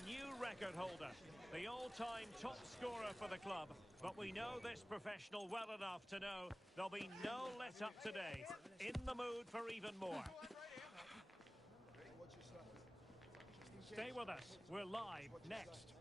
a new record holder, the all-time top scorer for the club. But we know this professional well enough to know there'll be no let-up today. In the mood for even more. Stay with us. We're live next.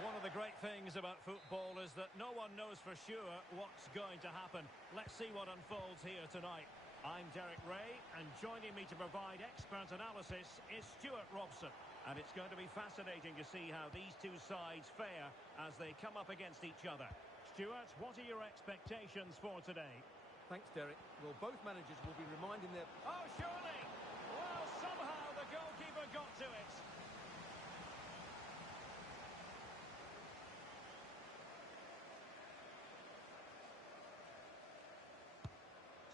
One of the great things about football is that no one knows for sure what's going to happen. Let's see what unfolds here tonight. I'm Derek Ray, and joining me to provide expert analysis is Stuart Robson. And it's going to be fascinating to see how these two sides fare as they come up against each other. Stuart, what are your expectations for today? Thanks, Derek. Well, both managers will be reminding their... Oh, surely! Well, somehow the goalkeeper got to it.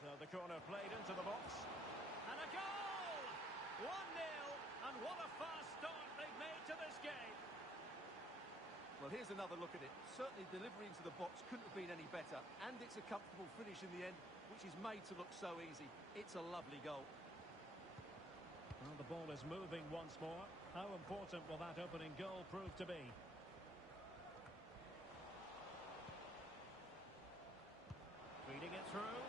So the corner played into the box. And a goal! 1-0, and what a fast start they've made to this game. Well, here's another look at it. Certainly delivery into the box couldn't have been any better. And it's a comfortable finish in the end, which is made to look so easy. It's a lovely goal. Well, the ball is moving once more. How important will that opening goal prove to be? Feeding it through.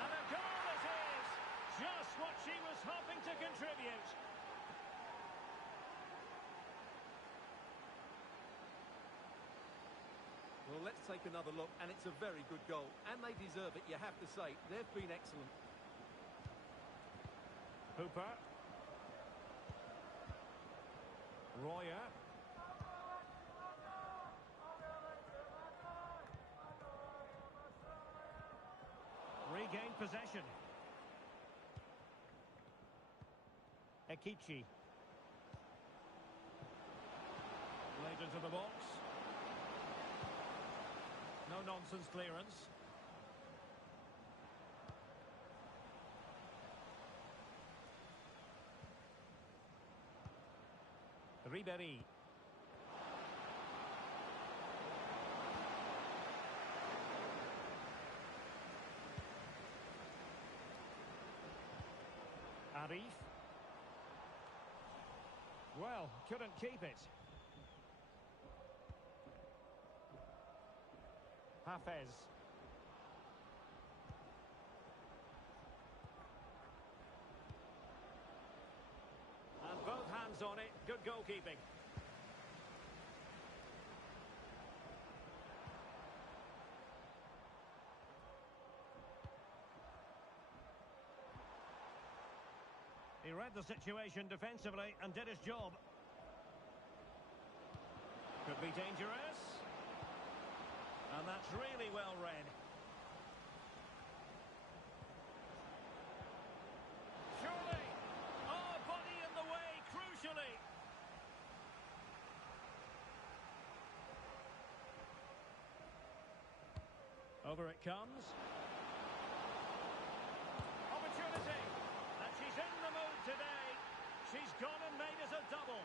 And a goal it is! Just what she was hoping to contribute. Well, let's take another look, and it's a very good goal. And they deserve it, you have to say. They've been excellent. Hooper. Royer. Regained possession. Ekichi. Played into the box. No-nonsense clearance. Ribéry. Arif. Well, couldn't keep it. Hafez. And both hands on it. Good goalkeeping. He read the situation defensively and did his job. Could be dangerous. And that's really well read. Surely! Oh, body in the way, crucially! Over it comes. Opportunity! And she's in the mood today. She's gone and made us a double.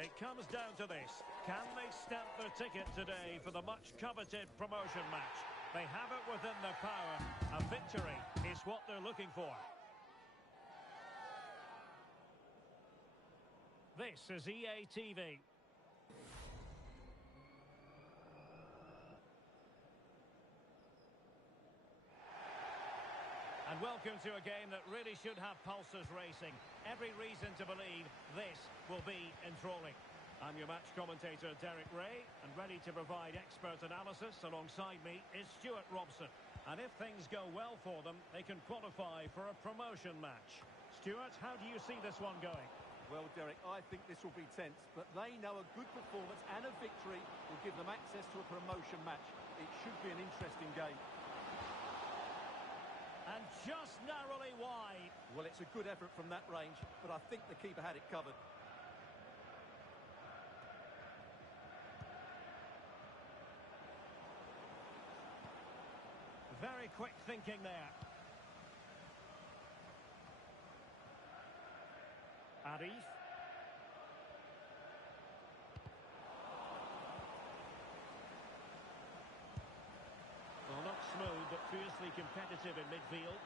It comes down to this. Can they stamp their ticket today for the much-coveted promotion match? They have it within their power. A victory is what they're looking for. This is EA TV. And welcome to a game that really should have pulses racing. Every reason to believe this will be enthralling. I'm your match commentator, Derek Ray, and ready to provide expert analysis alongside me is Stuart Robson. And if things go well for them, they can qualify for a promotion match. Stuart, how do you see this one going? Well, Derek, I think this will be tense, but they know a good performance and a victory will give them access to a promotion match. It should be an interesting game. And just narrowly wide. Well, it's a good effort from that range, but I think the keeper had it covered. Very quick thinking there. Arif. Well, not smooth, but fiercely competitive in midfield.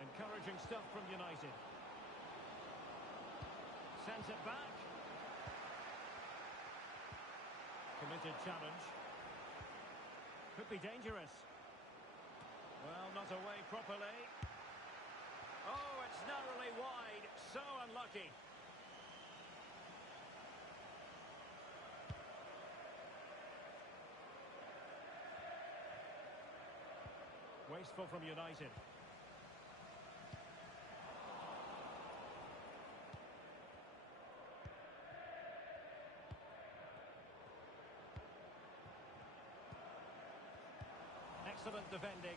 Encouraging stuff from United. Sends it back. Committed challenge. Could be dangerous. Well, not away properly. Oh, it's narrowly wide. So unlucky. Wasteful from United. Excellent defending.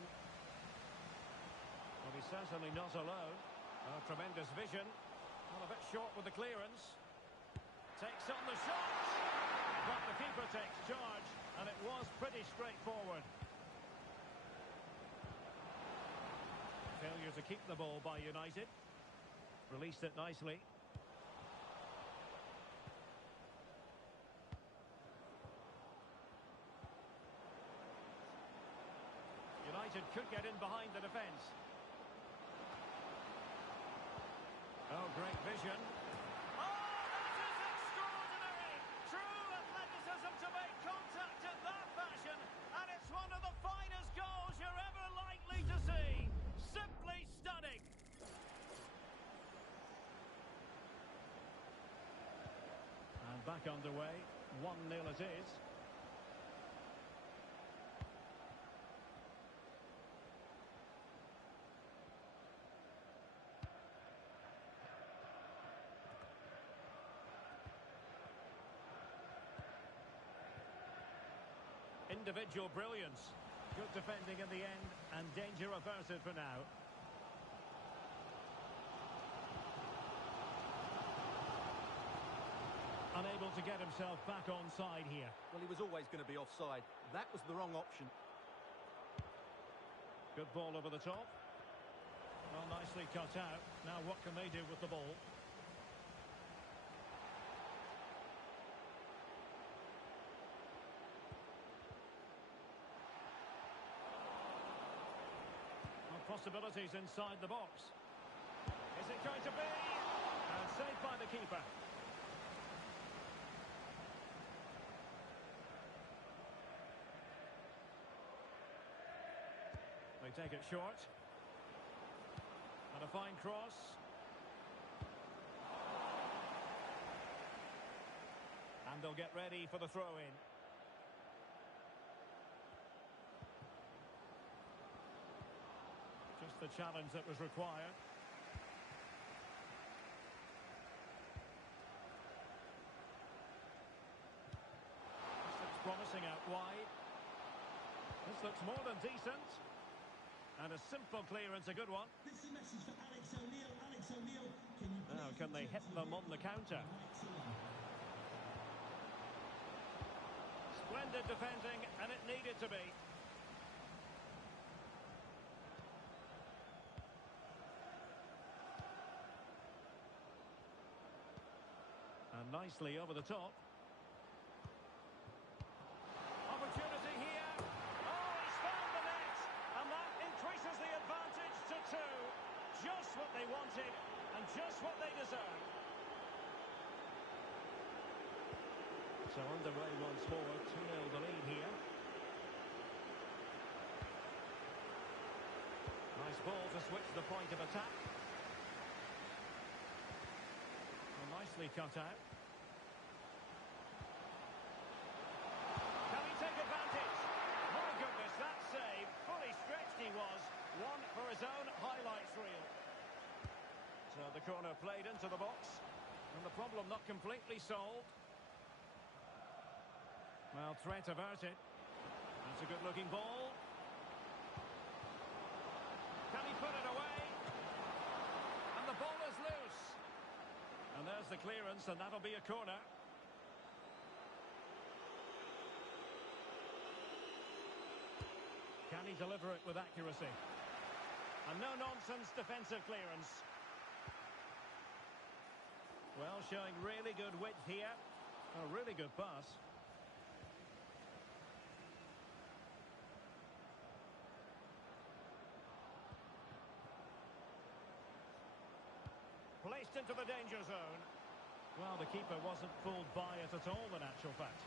Well, he's certainly not alone. Oh, tremendous vision. Well, a bit short with the clearance. Takes on the shot. But the keeper takes charge, and it was pretty straightforward. Failure to keep the ball by United. Released it nicely. United could get in behind the defence. Oh, great vision. Oh, that is extraordinary! True athleticism to make contact in that fashion, and it's one of the finest goals you're ever likely to see. Simply stunning. And back underway. 1-0 it is. Individual brilliance. Good defending in the end, and danger averted for now. Unable to get himself back onside here. Well, he was always going to be offside. That was the wrong option. Good ball over the top. Well, nicely cut out. Now what can they do with the ball? Possibilities inside the box. Is it going to be? And saved by the keeper. They take it short. And a fine cross. And they'll get ready for the throw-in. Just the challenge that was required. This looks promising out wide. This looks more than decent. And a simple clearance, a good one. This is a message for Alex O'Neill. Alex O'Neill, now, can they hit them on the counter? Splendid defending, and it needed to be. And nicely over the top. Opportunity here. Oh, he's found the net. And that increases the advantage to 2. Just what they wanted, and just what they deserve. So underway once more, 2-0 the lead here. Nice ball to switch the point of attack. Well, nicely cut out. Can he take advantage? My goodness, that save. Fully stretched he was. One for his own highlights reel. So the corner played into the box. And the problem not completely solved. Well, threat averted. That's a good-looking ball. Can he put it away? And the ball is loose. And there's the clearance, and that'll be a corner. Can he deliver it with accuracy? And no-nonsense defensive clearance. Well, showing really good width here. A really good pass. Placed into the danger zone. Well, the keeper wasn't fooled by it at all, in actual fact.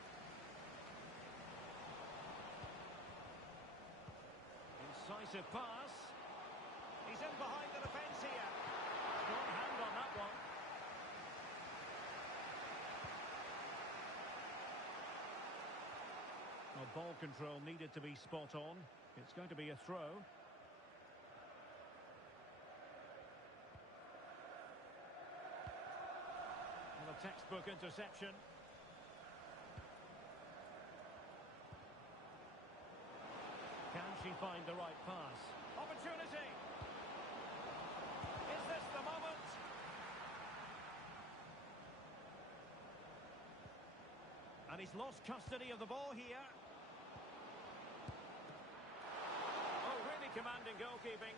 Incisive pass. He's in behind the defence here. Strong hand on that one. Well, ball control needed to be spot on. It's going to be a throw. A textbook interception. Can she find the right pass? Opportunity! Is this the moment? And he's lost custody of the ball here. Oh, really commanding goalkeeping.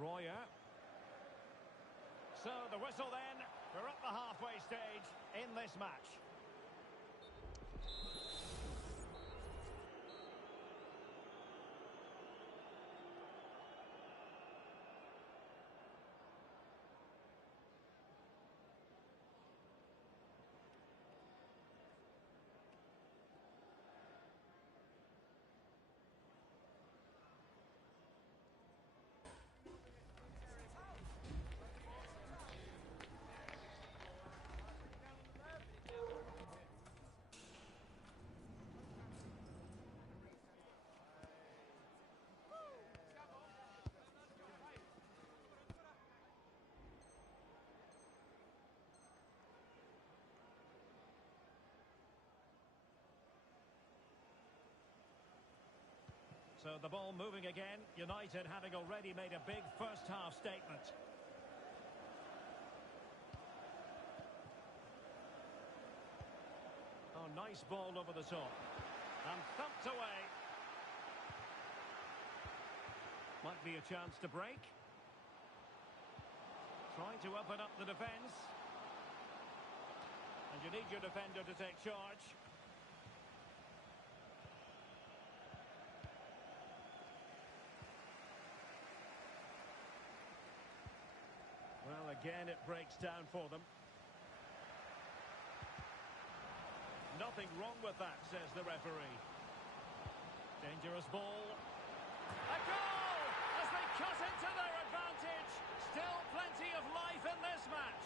Royer. So the whistle then. We're up the halfway stage in this match. So the ball moving again. United having already made a big first half statement. Oh, nice ball over the top. And thumped away. Might be a chance to break. Trying to open up the defence. And you need your defender to take charge. Well, again, it breaks down for them. Nothing wrong with that, says the referee. Dangerous ball. A goal! As they cut into their advantage. Still plenty of life in this match.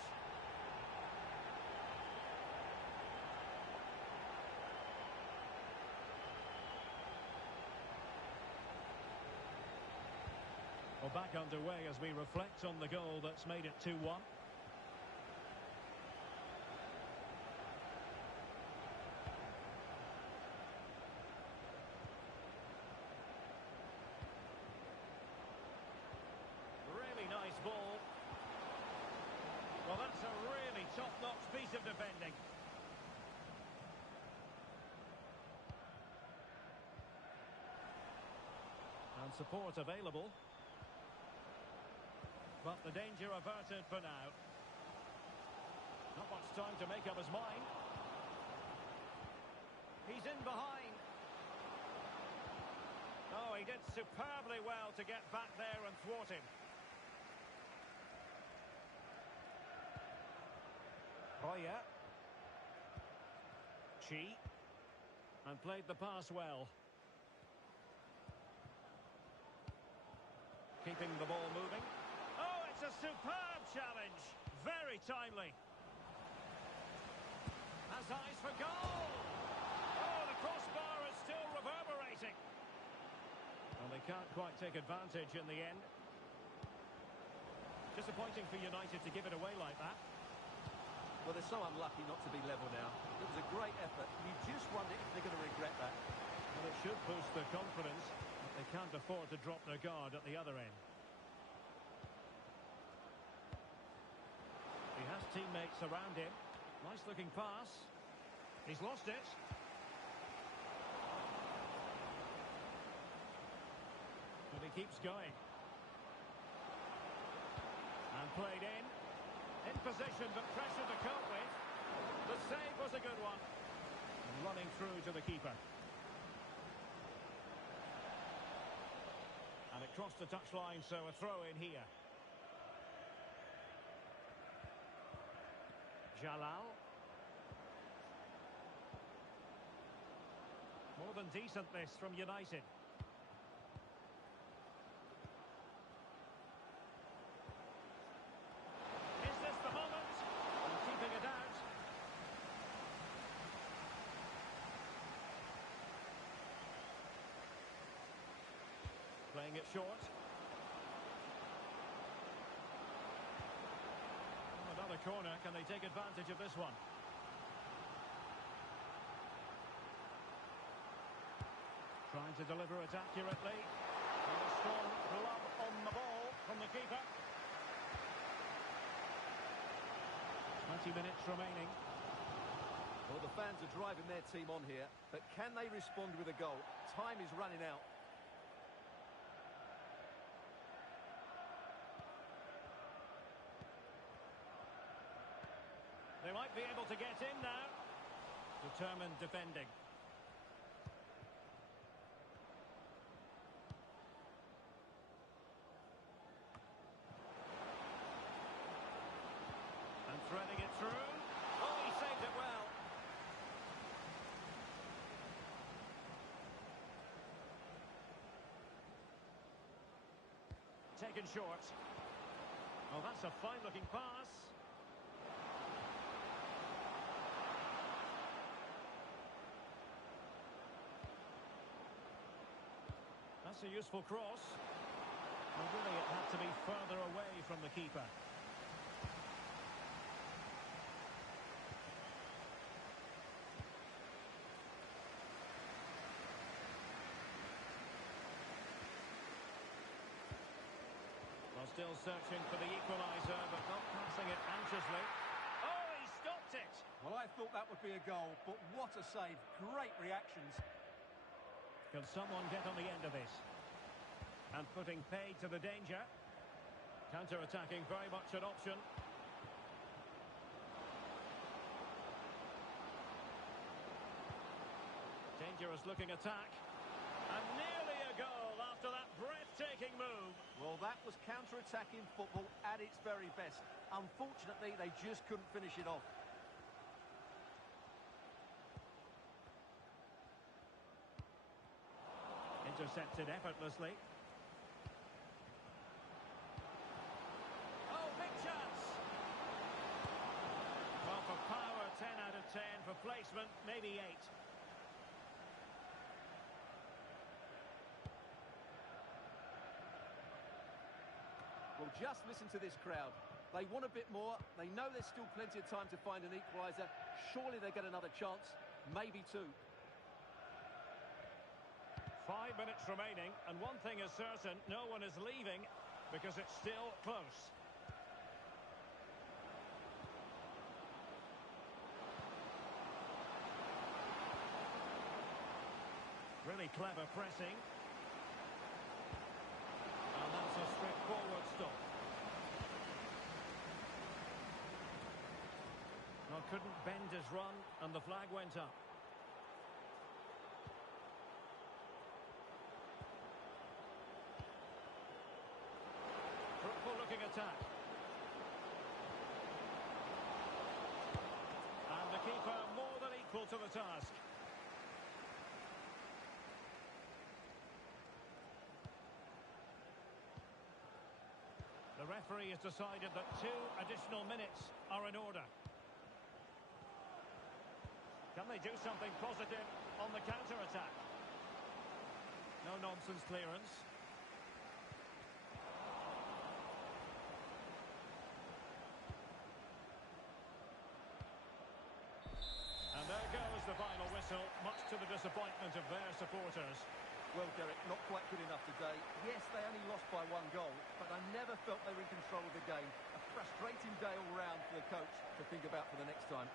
Well, back underway as we reflect on the goal that's made it 2-1. Really nice ball. Well, that's a piece of defending. And support available. But the danger averted for now. Not much time to make up his mind. He's in behind. Oh, he did superbly well to get back there and thwart him. Hoya. Chi. And played the pass well. Keeping the ball moving. Oh, it's a superb challenge. Very timely. Has eyes for goal. Oh, the crossbar is still reverberating. And they can't quite take advantage in the end. Disappointing for United to give it away like that. Well, they're so unlucky not to be level now. It was a great effort. You just wonder if they're going to regret that. Well, it should boost their confidence, but they can't afford to drop their guard at the other end. He has teammates around him. Nice looking pass. He's lost it. But he keeps going. And played in. In position, but pressure to cope with. The save was a good one. Running through to the keeper. And it crossed the touchline, so a throw in here. Jalal. More than decent this from United. Is this the moment? And keeping it out. Playing it short. Another corner. Can they take advantage of this one? Trying to deliver it accurately. And a strong glove on the ball from the keeper. 20 minutes remaining. Well, the fans are driving their team on here, but can they respond with a goal? Time is running out. They might be able to get in now. Determined defending. And threading it through. Oh, he saved it well. Taken short. Oh, that's a fine-looking pass. That's a useful cross. Well, really, it had to be further away from the keeper. Well, still searching for the equaliser, but not passing it anxiously. Oh, he stopped it! Well, I thought that would be a goal, but what a save. Great reactions. Can someone get on the end of this? And putting paid to the danger. Counter-attacking, very much an option. Dangerous looking attack. And nearly a goal after that breathtaking move. Well, that was counter-attacking football at its very best. Unfortunately, they just couldn't finish it off. Intercepted effortlessly. Oh, big chance! Well, for power, 10 out of 10. For placement, maybe 8. Well, just listen to this crowd. They want a bit more. They know there's still plenty of time to find an equaliser. Surely they get another chance, maybe 2. 5 minutes remaining, and one thing is certain, no one is leaving because it's still close. Really clever pressing. And that's a straightforward stop. Well, couldn't bend his run, and the flag went up. Fruitful looking attack. And the keeper more than equal to the task. The referee has decided that 2 additional minutes are in order. Can they do something positive on the counter-attack? No-nonsense clearance. And there goes the final whistle, much to the disappointment of their supporters. Well, Derek, not quite good enough today. Yes, they only lost by 1 goal, but I never felt they were in control of the game. A frustrating day all round for the coach to think about for the next time.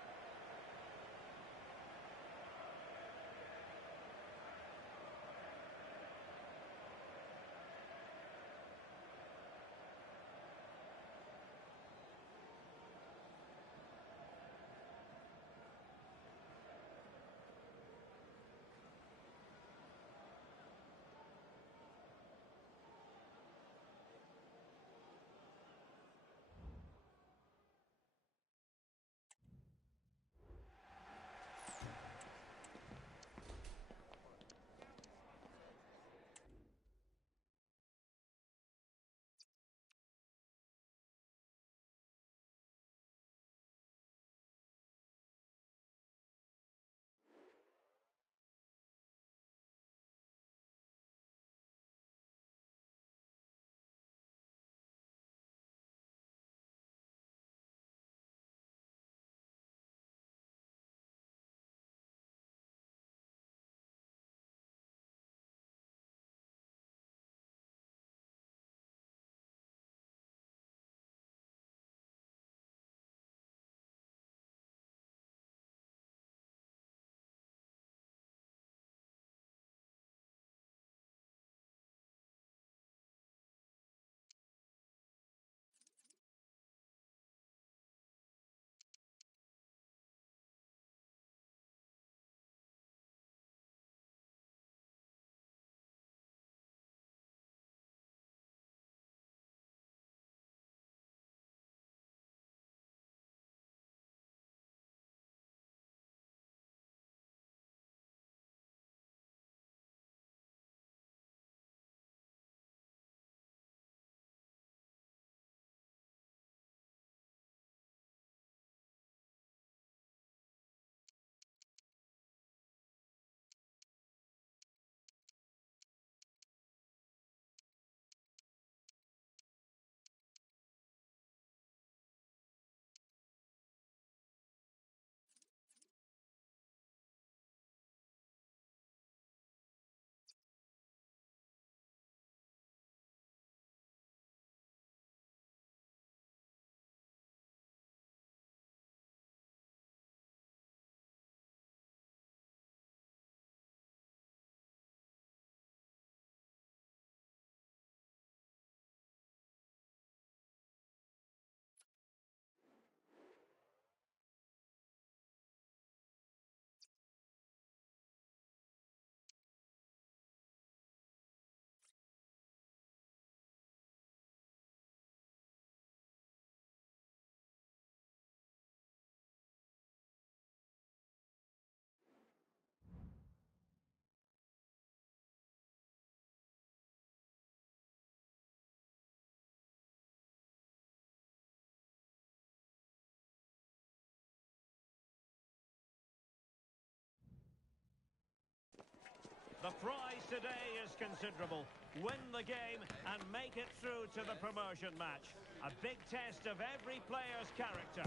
The prize today is considerable. Win the game and make it through to the promotion match. A big test of every player's character.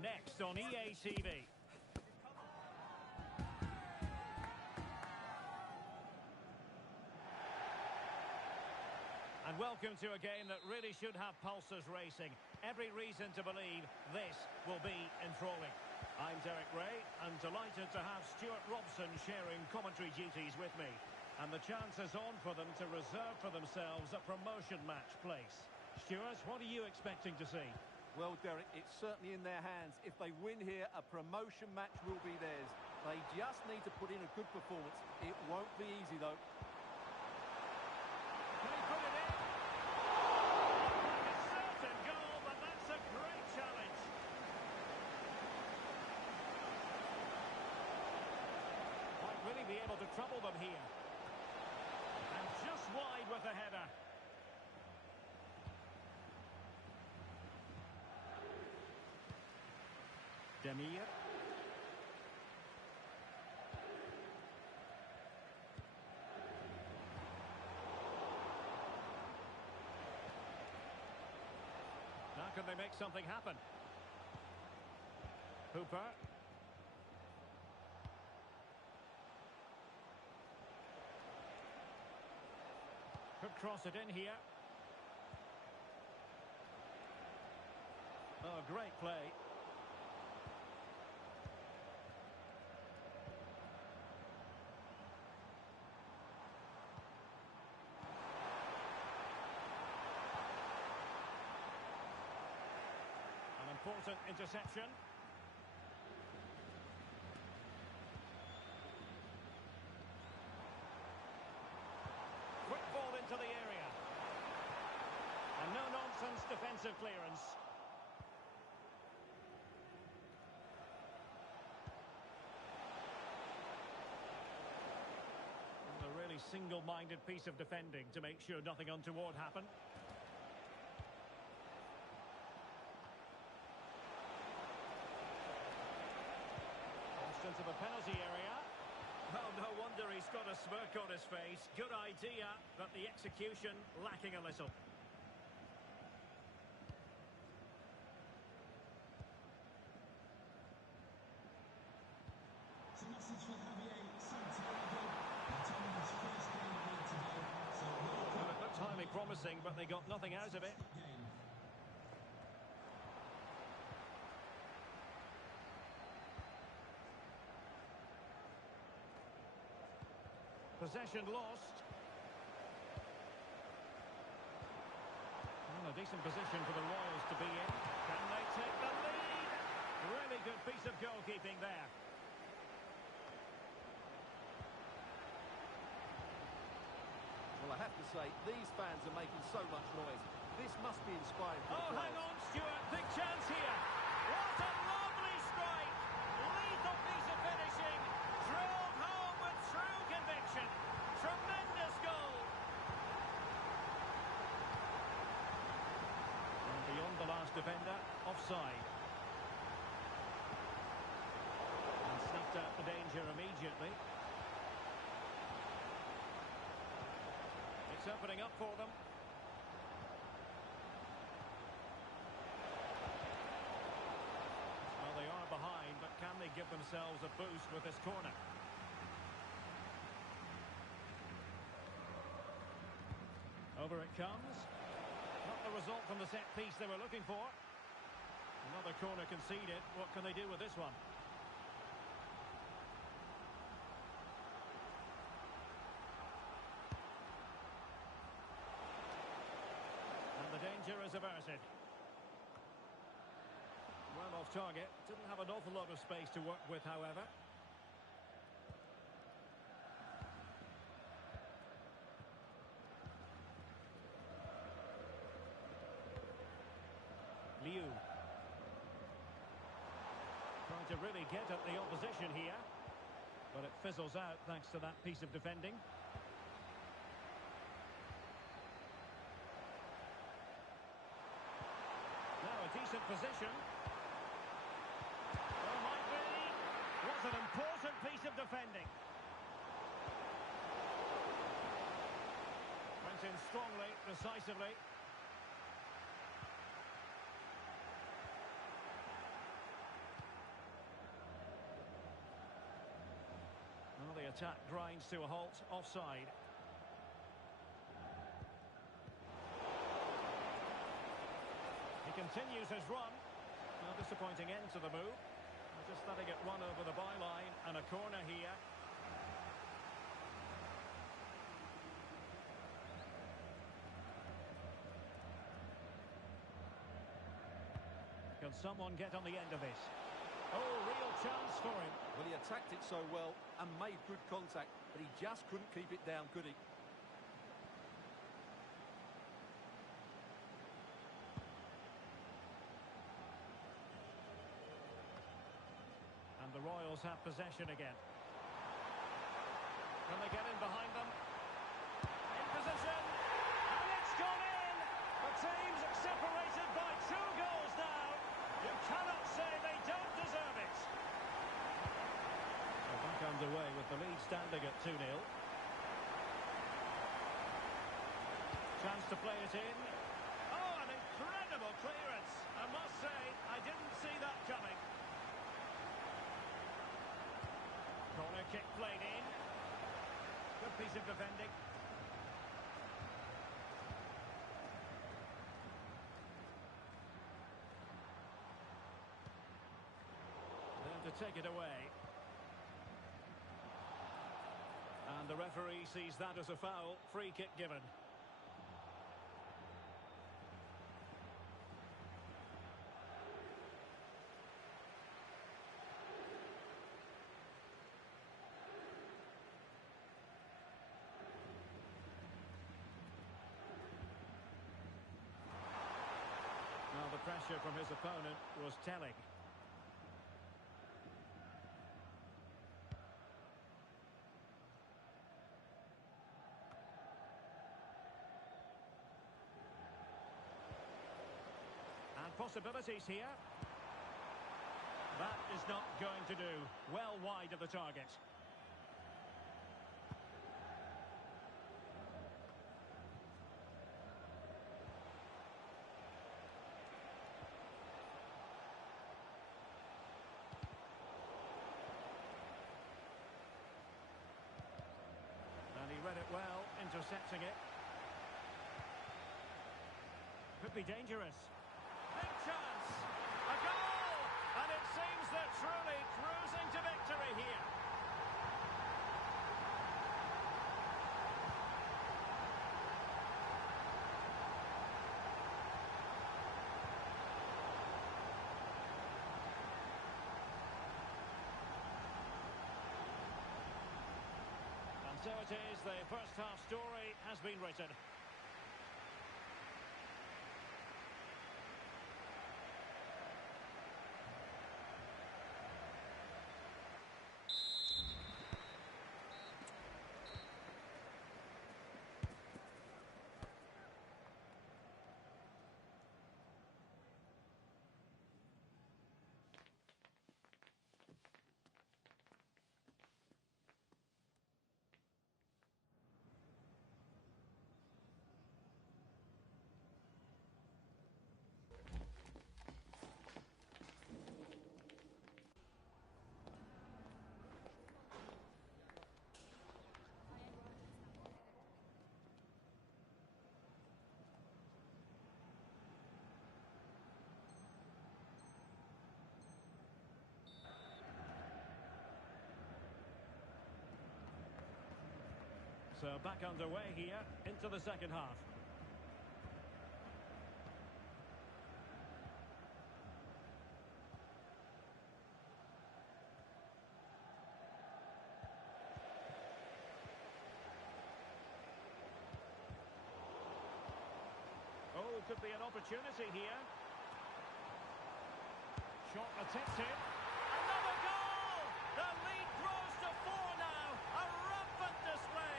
Next on EAFC. And welcome to a game that really should have pulses racing. Every reason to believe this will be enthralling. I'm Derek Ray, and delighted to have Stuart Robson sharing commentary duties with me. And the chance is on for them to reserve for themselves a promotion match place. Stuart, what are you expecting to see? Well, Derek, it's certainly in their hands. If they win here, a promotion match will be theirs. They just need to put in a good performance. It won't be easy, though. Can he put it in? A certain goal, but that's a great challenge. Might really be able to trouble them here. And just wide with the header. Demir. Now can they make something happen? Hooper. Could cross it in here. Oh, great play. An important interception. Quick ball into the area. And no-nonsense defensive clearance. A really single-minded piece of defending to make sure nothing untoward happened. Into the penalty area. Well, no wonder he's got a smirk on his face. Good idea, but the execution lacking a little. It's a message for Javier Santiago. Tottenham's first game of it today. So Well, it looked highly promising, but they got nothing out of it. game. Possession lost. Well, a decent position for the Royals to be in. Can they take the lead? Really good piece of goalkeeping there. Well, I have to say, these fans are making so much noise. This must be inspiring for the Oh, hang players. on, Stuart. Big chance here. What a lovely strike. Lethal piece of finishing. Drilled home with true conviction. Tremendous goal. And beyond the last defender, offside. And snuffed out the danger immediately. It's opening up for them. Well, they are behind, but can they give themselves a boost with this corner? Over it comes. Not the result from the set piece they were looking for. Another corner conceded. What can they do with this one? And the danger is averted. Well off target. Didn't have an awful lot of space to work with, however. Liu. Trying to really get at the opposition here. But it fizzles out thanks to that piece of defending. Now a decent position. Well, might be. Was an important piece of defending. Went in strongly, decisively. Well, the attack grinds to a halt, offside. He can Continues his run. No disappointing end to the move. Just letting it run over the byline, and a corner here. Can someone get on the end of this? Oh, real chance for him. Well, he attacked it so well and made good contact, but he just couldn't keep it down, could he? And the Royals have possession again. Can they get in behind them? In position, and it's gone in! The team's separated by 2 goals now. You cannot say they don't deserve it. They're back underway with the lead standing at 2-0. Chance to play it in. Oh, an incredible clearance. I must say, I didn't see that coming. Corner kick played in. Good piece of defending. Then to take it away. And the referee sees that as a foul. Free kick given. Now the pressure from his opponent was telling. And possibilities here. That is not going to do. Well wide of the target. Read it well, intercepting it. Could be dangerous. Big chance! A goal! And it seems they're truly cruising to victory here. So it is, the first half story has been written. So back underway here into the second half. Oh, could be an opportunity here. Shot attempted. Another goal! The lead grows to 4 now. A rampant display.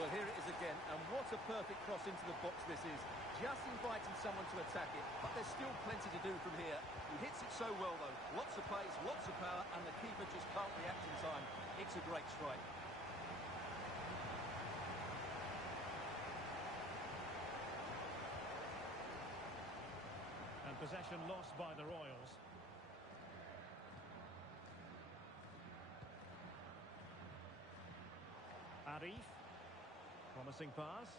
Well, here it is again, and what a perfect cross into the box this is. Just inviting someone to attack it, but there's still plenty to do from here. He hits it so well, though. Lots of pace, lots of power, and the keeper just can't react in time. It's a great strike. And possession lost by the Royals. Arif. Promising pass.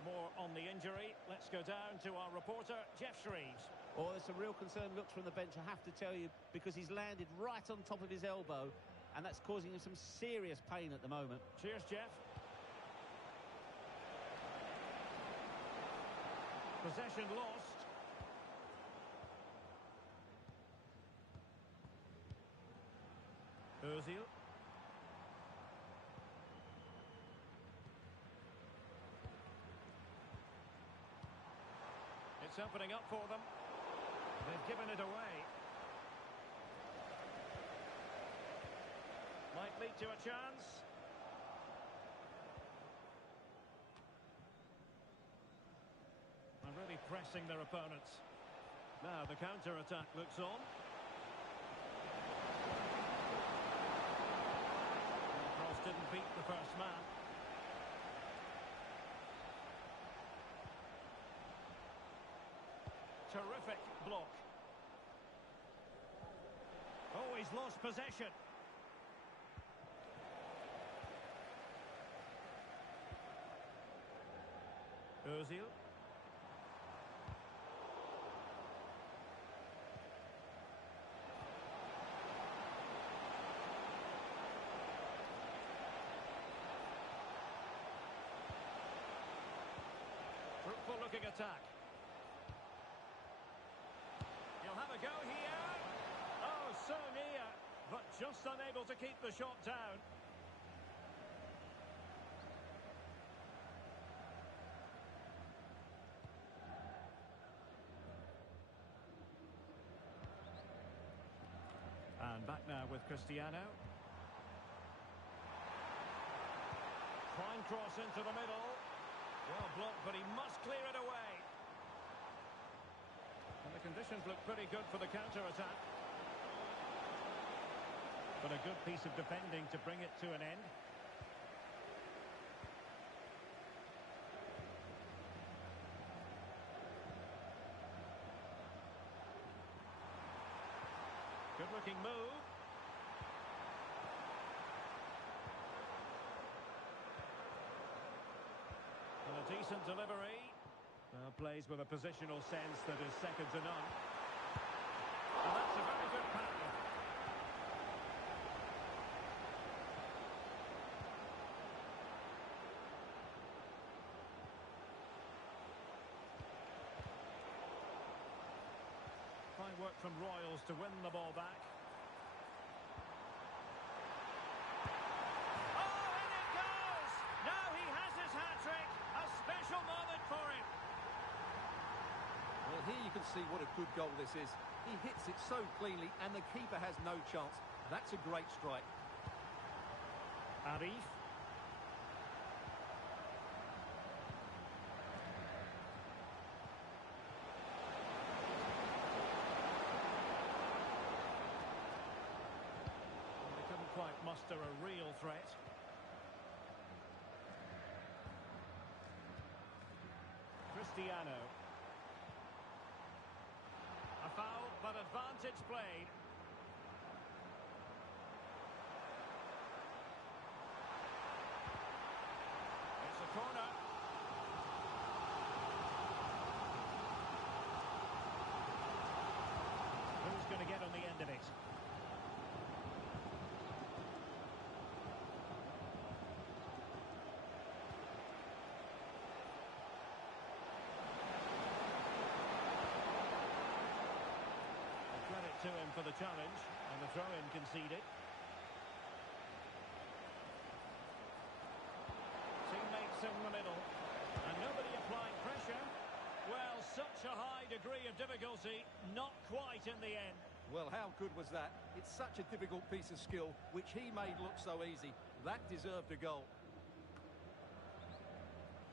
for more on the injury, let's go down to our reporter, Jeff Shreves. Oh, there's some real concerned looks from the bench, I have to tell you, because he's landed right on top of his elbow, and that's causing him some serious pain at the moment. Cheers, Jeff. Possession lost. Ozil. It's opening up for them. They've given it away. Might lead to a chance. And really pressing their opponents. Now the counter-attack looks on. The cross didn't beat the first man. Terrific block. Oh, he's lost possession. Ozil. Fruitful looking attack. He'll have a go here. Oh, so near, but just unable to keep the shot down. And back now with Cristiano. Fine cross into the middle. Well blocked, but he must clear it away. And the conditions look pretty good for the counter-attack. But a good piece of defending to bring it to an end. Good-looking move. And a decent delivery. Plays with a positional sense that is second to none. And that's a very good pass. Fine work from Royals to win the ball back. Oh, in it goes! Now he has his hat-trick. A special moment for him. Well, here you can see what a good goal this is. He hits it so cleanly, and the keeper has no chance. That's a great strike. Arif. They couldn't quite muster a real threat. Cristiano. A foul, but advantage played. It's a corner. Who's going to get on the end of it? To him for the challenge, and the throw-in conceded. Teammates in the middle, and nobody applying pressure. Well, such a high degree of difficulty, not quite in the end. Well, how good was that? It's such a difficult piece of skill, which he made look so easy. That deserved a goal.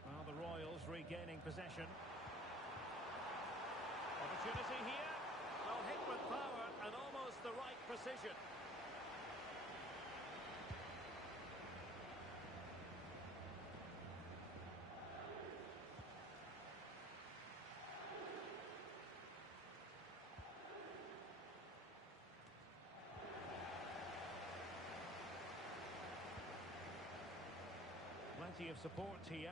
Well, the Royals regaining possession. Opportunity here. Well, hit with power and almost the right precision. Plenty of support here.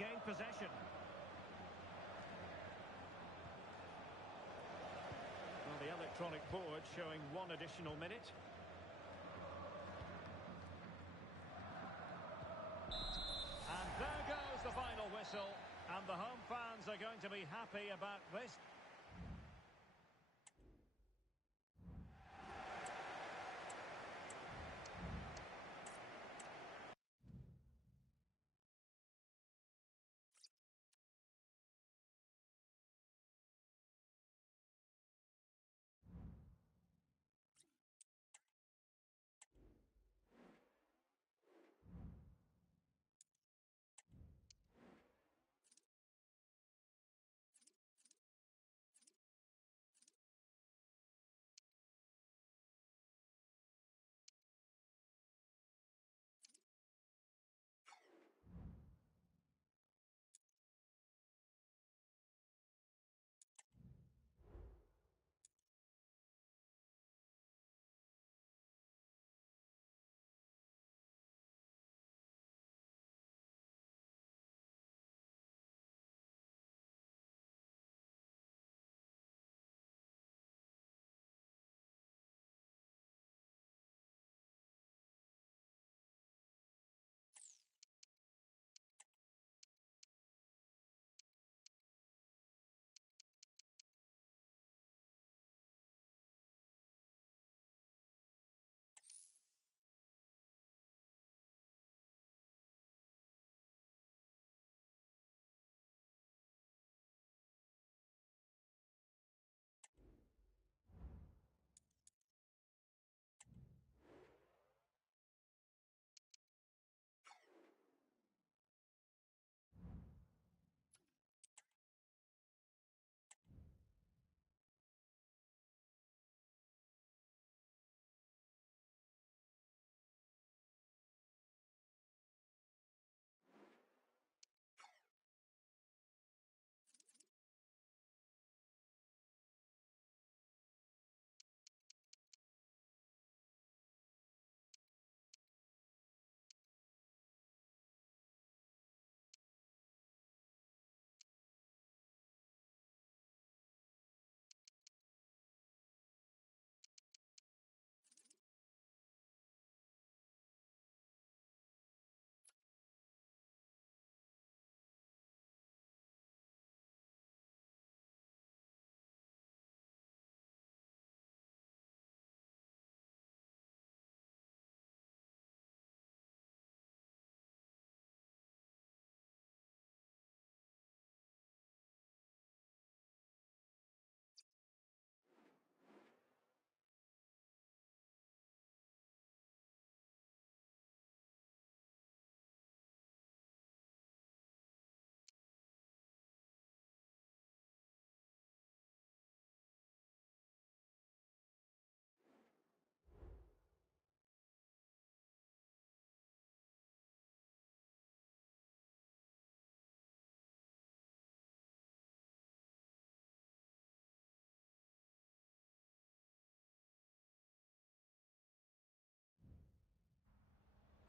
regained possession. Well, the electronic board showing 1 additional minute. And there goes the final whistle. And the home fans are going to be happy about this.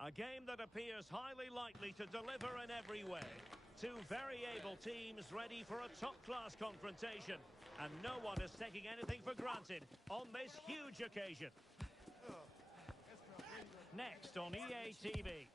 A game that appears highly likely to deliver in every way. Two very able teams ready for a top-class confrontation. And no one is taking anything for granted on this huge occasion. Next on EA TV.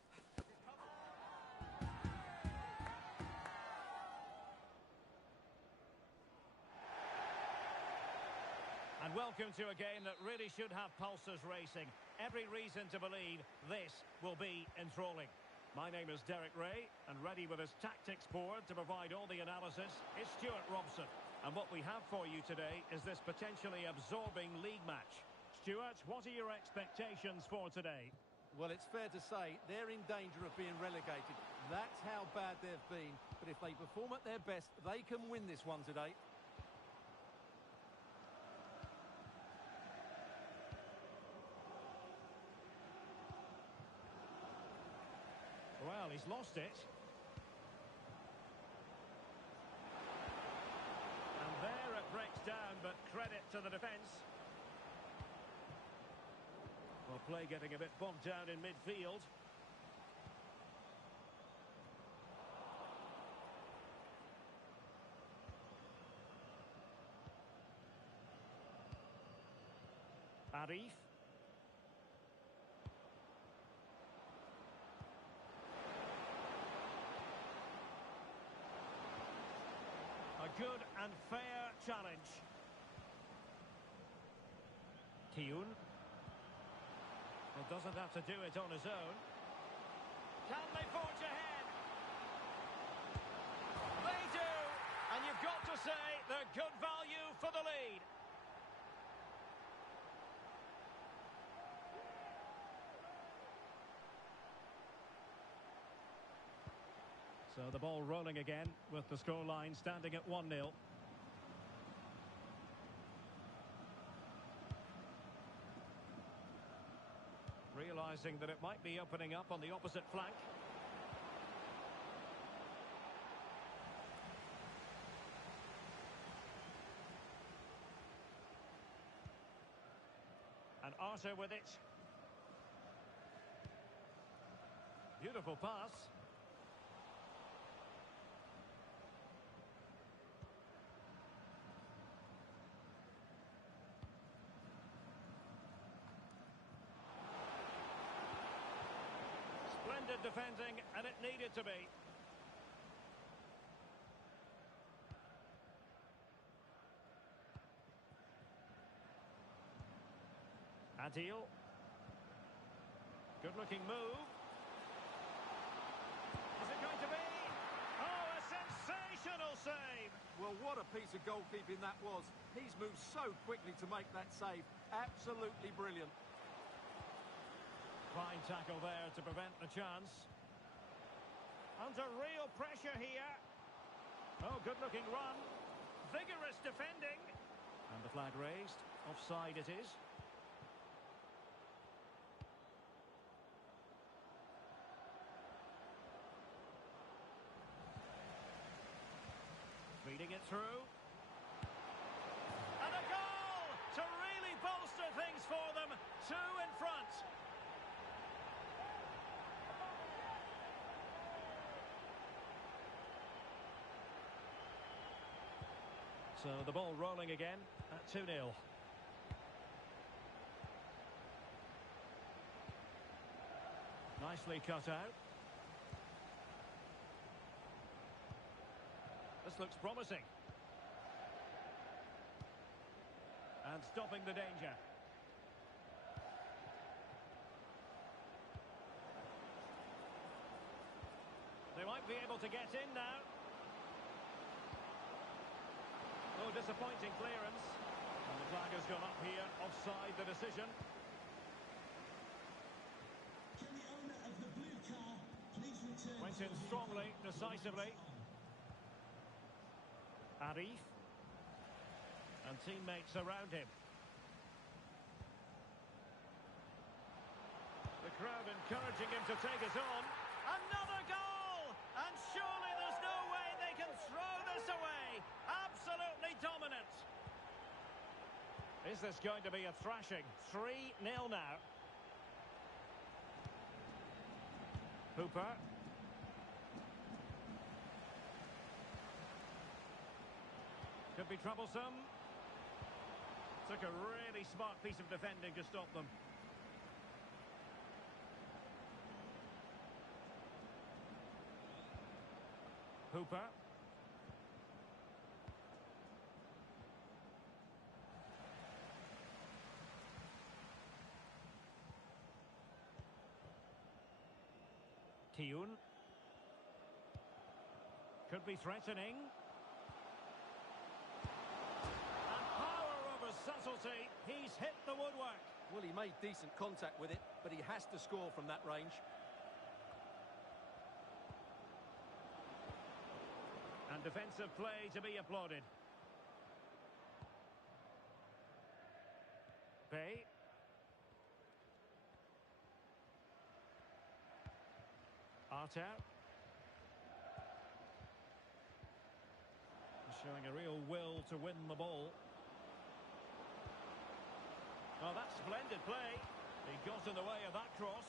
And welcome to a game that really should have pulses racing. Every reason to believe this will be enthralling. My name is Derek Ray, and ready with his tactics board to provide all the analysis is Stuart Robson. And what we have for you today is this potentially absorbing league match. Stuart, what are your expectations for today? Well, it's fair to say they're in danger of being relegated. That's how bad they've been. But if they perform at their best, they can win this one today. Well, he's lost it. And there it breaks down, but credit to the defence. Well, play getting a bit bogged down in midfield. Arif. A good and fair challenge. Tiyun. Well, doesn't have to do it on his own. Can they forge ahead? They do! And you've got to say they're good value for the lead. So the ball rolling again with the scoreline standing at 1-0. Realising that it might be opening up on the opposite flank. And Arthur with it. Beautiful pass. Splendid defending, and it needed to be. Adil. Good-looking move. Is it going to be? Oh, a sensational save! Well, what a piece of goalkeeping that was. He's moved so quickly to make that save. Absolutely brilliant. Fine tackle there to prevent the chance. Under real pressure here. Oh, good-looking run. Vigorous defending. And the flag raised. Offside it is. Feeding it through. And a goal to really bolster things for them. 2 in front. So the ball rolling again at 2-0. Nicely cut out. This looks promising. And stopping the danger. They might be able to get in now. Oh, disappointing clearance. And the flag has gone up here. Offside the decision. Can the owner of the blue car please return? Went in strongly, decisively. Arif. And teammates around him. The crowd encouraging him to take it on. Another goal! And surely there's no way they can throw this away. Absolutely dominant. Is this going to be a thrashing? 3-0 now. Hooper. Could be troublesome. Took a really smart piece of defending to stop them. Hooper. Tiyun. Could be threatening. Subtlety, he's hit the woodwork. Well, he made decent contact with it, but he has to score from that range. And defensive play to be applauded. Bay. Arter. Showing a real will to win the ball. Oh, that's splendid play. He got in the way of that cross.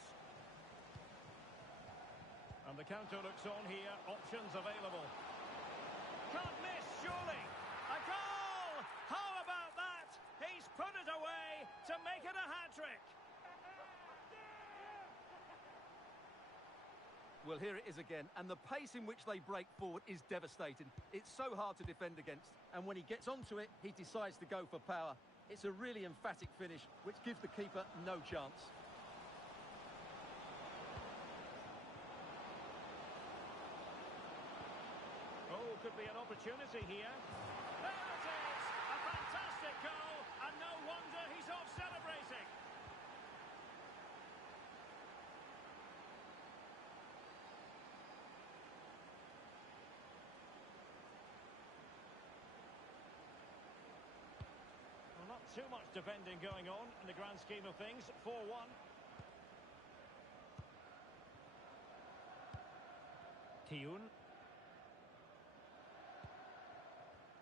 And the counter looks on here. Options available. Can't miss, surely. A goal! How about that? He's put it away to make it a hat-trick. Well, here it is again, and the pace in which they break forward is devastating. It's so hard to defend against, and when he gets onto it, he decides to go for power. It's a really emphatic finish, which gives the keeper no chance. Oh, could be an opportunity here. There it is! A fantastic goal, and no wonder he's off celebrating. Well, not too much defending going on in the grand scheme of things. 4-1. Tiun.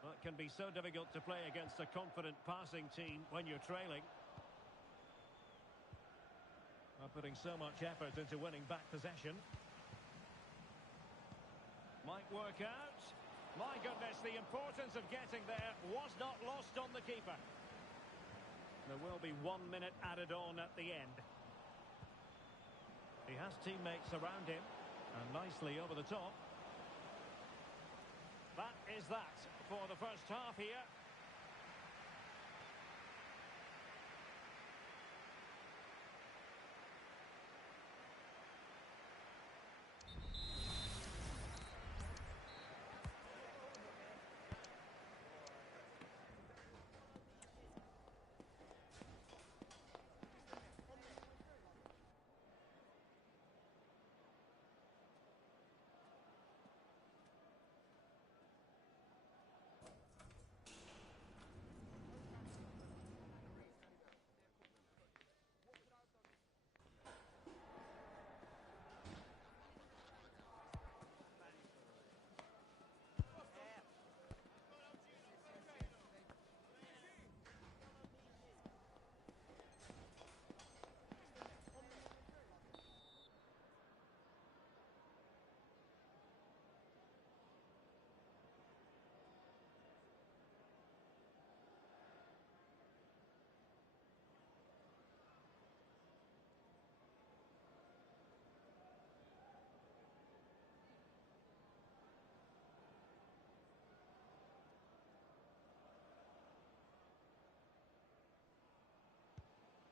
Well, it can be so difficult to play against a confident passing team when you're trailing. Not putting so much effort into winning back possession. Might work out. My goodness, the importance of getting there was not lost on the keeper. There will be 1 minute added on at the end. He has teammates around him, and nicely over the top. That is that for the first half here.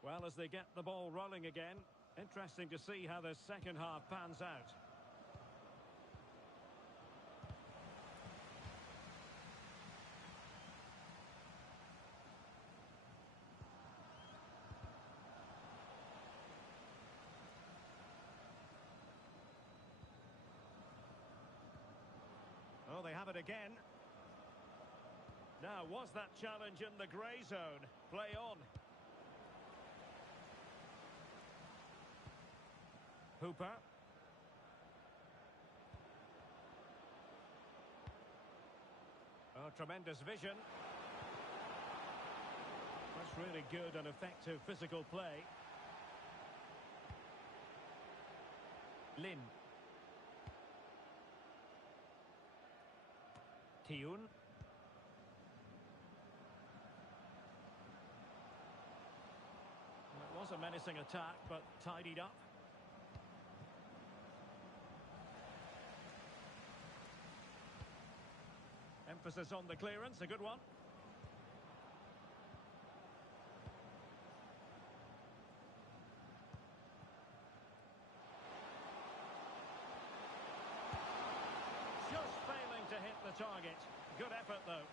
Well, as they get the ball rolling again, interesting to see how the second half pans out. Oh, they have it again. Now, was that challenge in the grey zone? Play on. Hooper. Oh, tremendous vision. That's really good and effective physical play. Lin. Tiun. It was a menacing attack, but tidied up. Emphasis on the clearance, a good one. Just failing to hit the target. Good effort, though.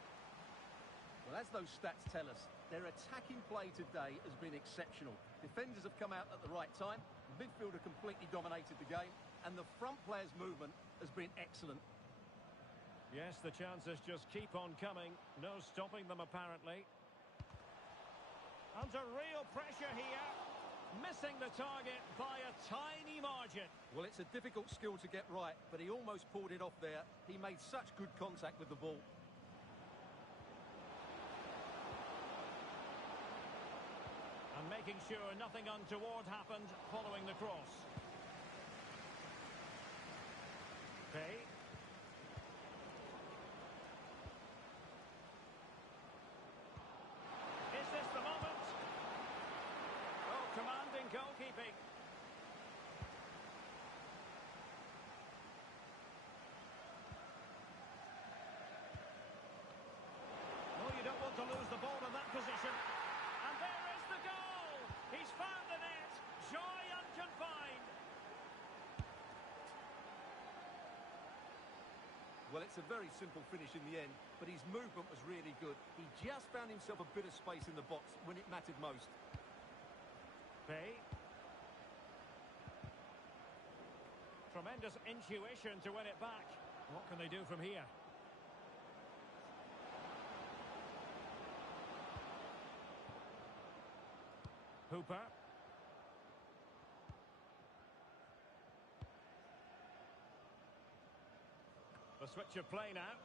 Well, as those stats tell us, their attacking play today has been exceptional. Defenders have come out at the right time, the midfielder completely dominated the game, and the front player's movement has been excellent. Yes, the chances just keep on coming. No stopping them, apparently. Under real pressure here. Missing the target by a tiny margin. Well, it's a difficult skill to get right, but he almost pulled it off there. He made such good contact with the ball. And making sure nothing untoward happened following the cross. Okay. Is this the moment? goalkeeping. Oh, you don't want to lose the ball in that position. And there is the goal! He's found the net. Joy unconfined. Well, it's a very simple finish in the end, but his movement was really good. He just found himself a bit of space in the box when it mattered most. Bay. Tremendous intuition to win it back. What can they do from here? Hooper. The switch of play now.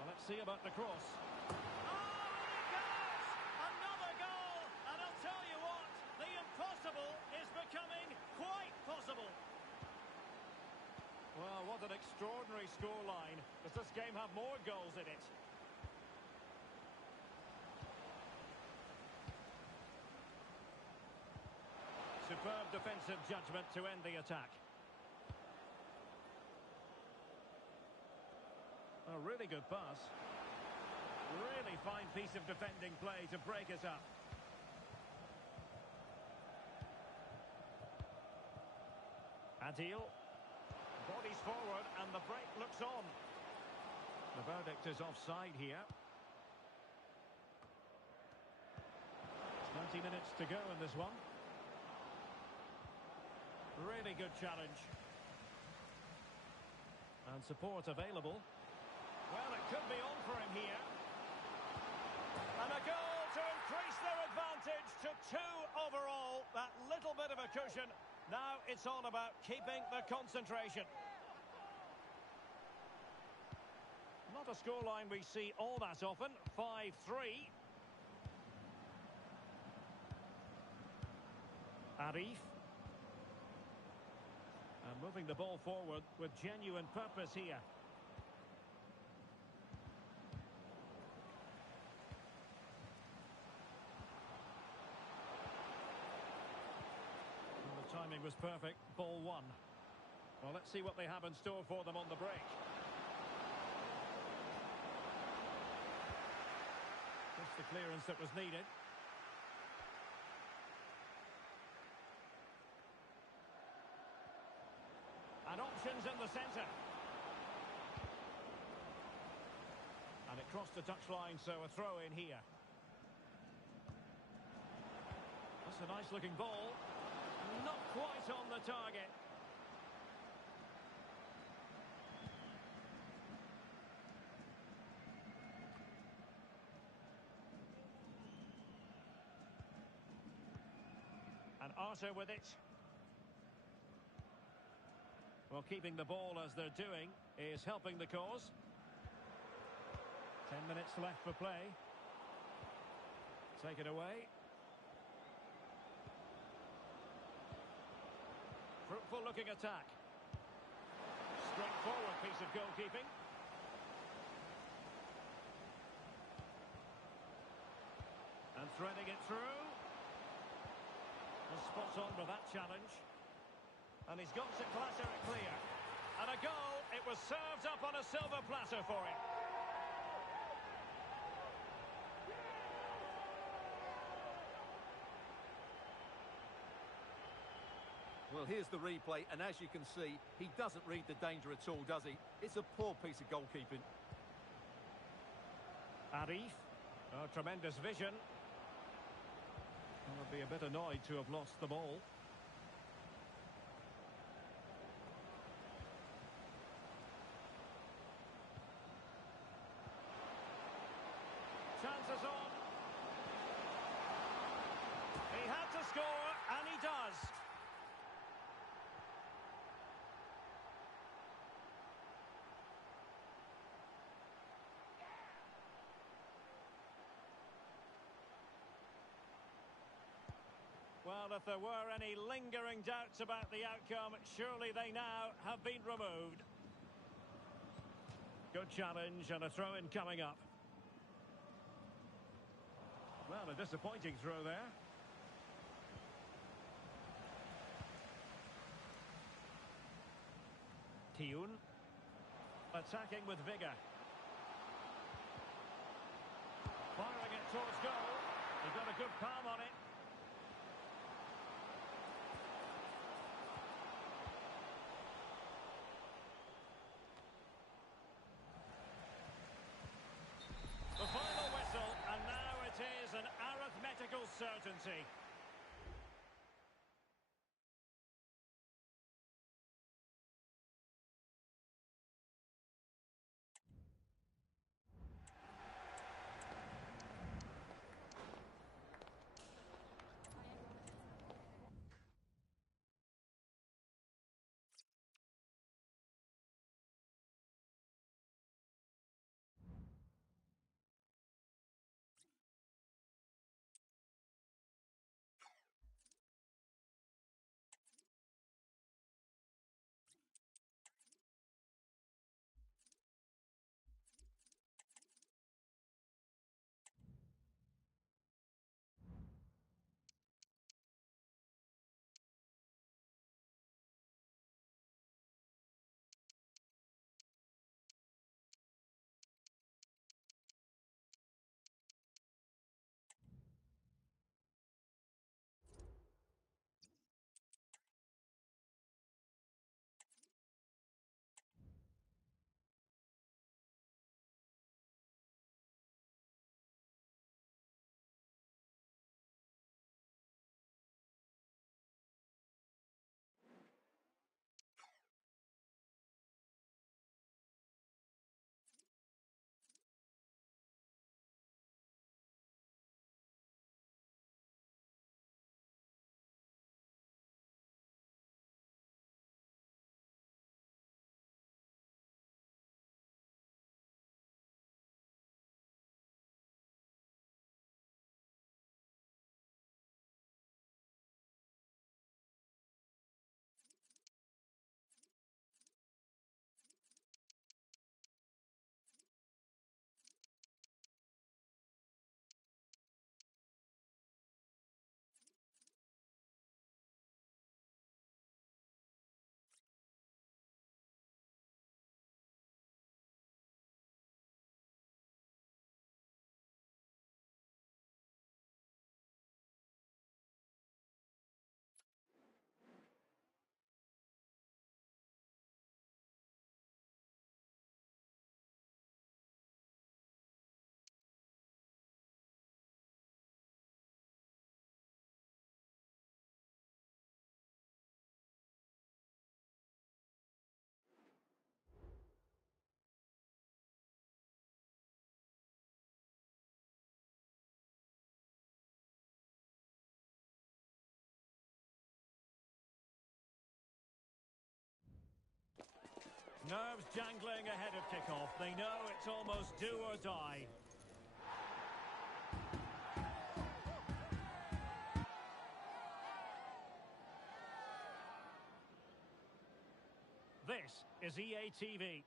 Well, let's see about the cross. Oh, he goes! Another goal! And I'll tell you what, the impossible is becoming quite possible. Well, what an extraordinary scoreline. Does this game have more goals in it? Superb defensive judgment to end the attack. A really good pass. Really fine piece of defending play to break us up. Adil. Bodies forward and the break looks on. The verdict is offside here. 20 minutes to go in this one. Really good challenge. And support available. Well, it could be on for him here. And a goal to increase their advantage to 2 overall. That little bit of a cushion. Now it's all about keeping the concentration. Not a scoreline we see all that often. 5-3. Arif. And moving the ball forward with genuine purpose here. Timing was perfect. Ball 1. Well, let's see what they have in store for them on the break. Just the clearance that was needed. And options in the centre. And it crossed the touchline, so a throw in here. That's a nice looking ball. Not quite on the target. And Arthur with it. Well, keeping the ball as they're doing is helping the cause. 10 minutes left for play. Take it away. Fruitful looking attack. Straightforward piece of goalkeeping. And threading it through. And spot on with that challenge. And he's got to clatter it clear. And a goal. It was served up on a silver platter for him. Well, here's the replay, and as you can see, he doesn't read the danger at all, does he? It's a poor piece of goalkeeping. Arif. Oh, tremendous vision. Would be a bit annoyed to have lost the ball. Chances on. He had to score, and he does. Well, if there were any lingering doubts about the outcome, surely they now have been removed. Good challenge and a throw-in coming up. Well, a disappointing throw there. Tiun. Attacking with vigour. Firing it towards goal. He got a good palm on it. The final whistle, and now it is an arithmetical certainty. Nerves jangling ahead of kickoff. They know it's almost do or die. This is EA TV.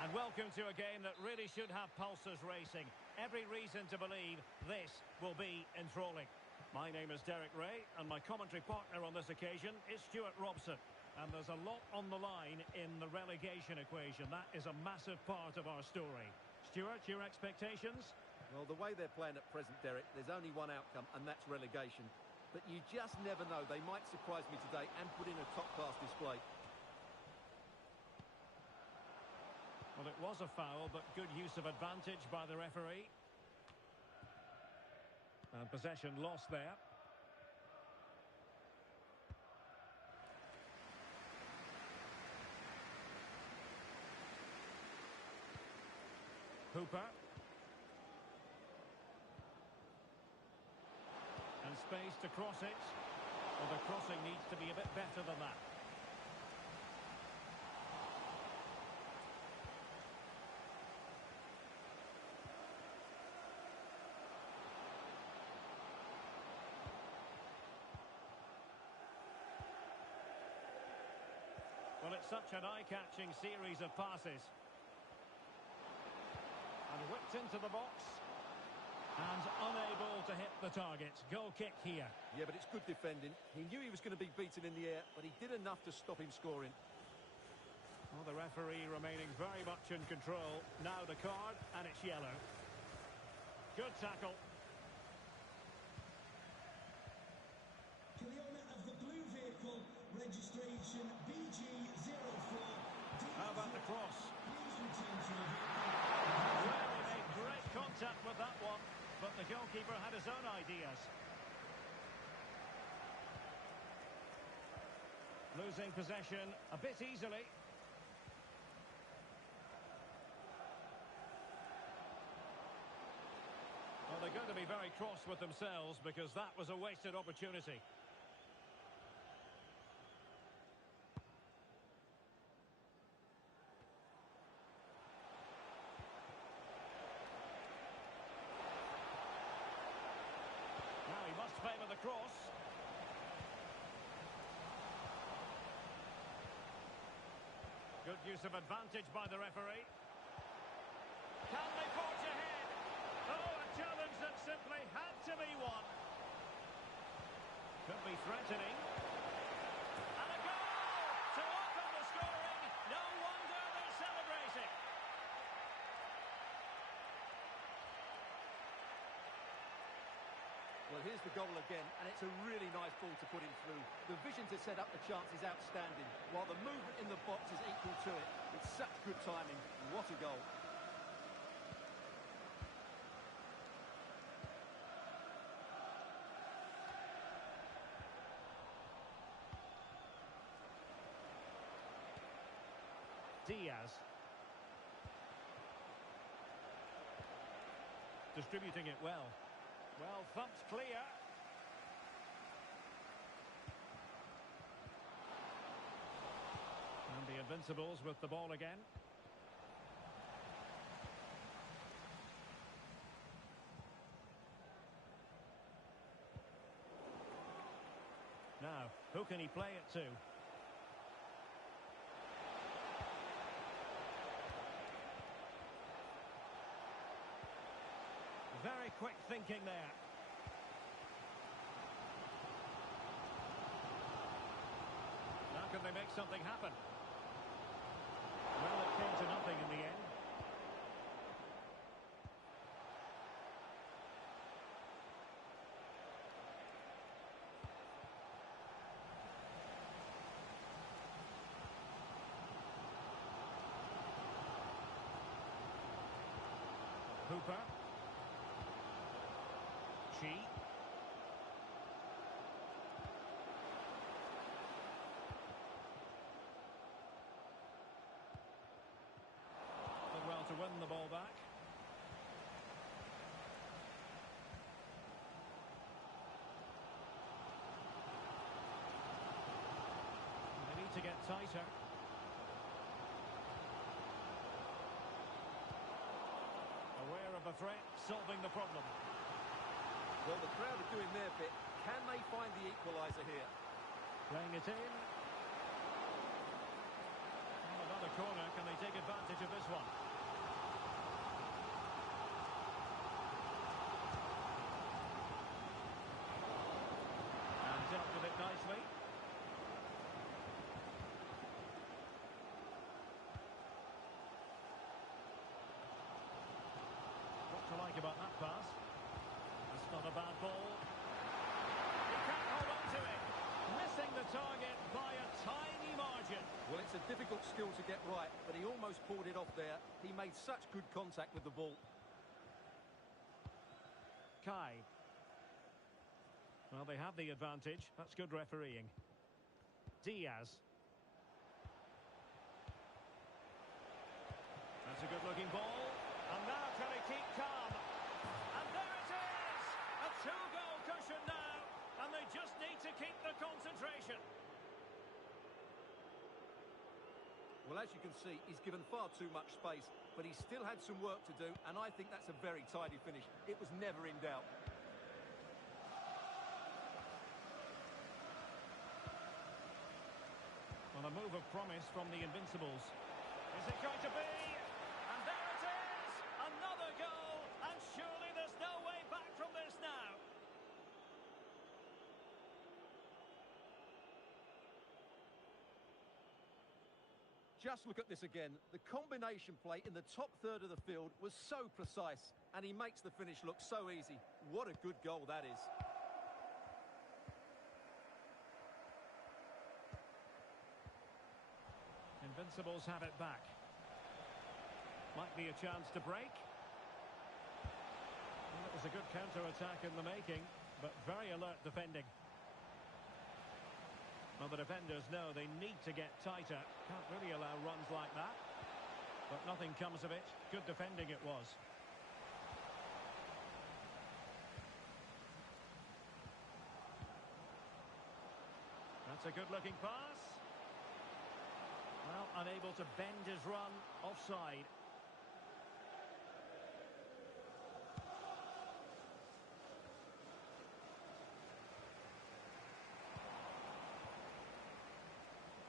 And welcome to a game that really should have pulses racing. Every reason to believe this will be enthralling. My name is Derek Ray, and my commentary partner on this occasion is Stuart Robson. And there's a lot on the line in the relegation equation. That is a massive part of our story. Stuart, your expectations? Well, the way they're playing at present, Derek, there's only one outcome, and that's relegation. But you just never know. They might surprise me today and put in a top-class display. Well, it was a foul, but good use of advantage by the referee. And possession lost there. Hooper. And space to cross it. Well, the crossing needs to be a bit better than that. Well, it's such an eye-catching series of passes. And whipped into the box. And unable to hit the target. Goal kick here. Yeah, but it's good defending. He knew he was going to be beaten in the air, but he did enough to stop him scoring. Well, the referee remaining very much in control. Now the card, and it's yellow. Good tackle. To the owner of the blue vehicle, registration BG04. How about the cross? Please return to your vehicle. Well, he made great contact with that one, but the goalkeeper had his own ideas. Losing possession a bit easily. Well, they're going to be very cross with themselves because that was a wasted opportunity. Now he must favour the cross. Good use of advantage by the referee. Can they forge ahead? Oh, a challenge that simply had to be won. Could be threatening. And a goal to open the scoring. No wonder they're celebrating. Well, here's the goal again, and it's a really nice ball to put him through. The vision to set up the chance is outstanding, while the movement in the box is equal to it. It's such good timing. What a goal. Diaz. Distributing it well. Well, thumped clear. And the Invincibles with the ball again. Now, who can he play it to? Very quick thinking there. Now can they make something happen? Well, it came to nothing in the end. Hooper. Chi. Did well to win the ball back. They need to get tighter. Aware of the threat, solving the problem. Well, the crowd are doing their bit. Can they find the equaliser here? Playing it in. Well, another corner. Can they take advantage of this one? And dealt with it nicely. What to like about that pass? That's not a bad ball. He can't hold on to it. Missing the target by a tiny margin. Well, it's a difficult skill to get right, but he almost pulled it off there. He made such good contact with the ball. Kai. Well, they have the advantage. That's good refereeing. Diaz. That's a good-looking ball. And now can he keep calm? And there it is! A two-goal cushion now. And they just need to keep the concentration. Well, as you can see, he's given far too much space, but he still had some work to do, and I think that's a very tidy finish. It was never in doubt. Well, a move of promise from the Invincibles. Is it going to be? And there it is! Another goal! And surely there's no way back. Just look at this again. The combination play in the top third of the field was so precise, and he makes the finish look so easy. What a good goal that is. Invincibles have it back. Might be a chance to break. Well, it was a good counter-attack in the making, but very alert defending. Well, the defenders know they need to get tighter. Can't really allow runs like that. But nothing comes of it. Good defending it was. That's a good-looking pass. Well, unable to bend his run. Offside.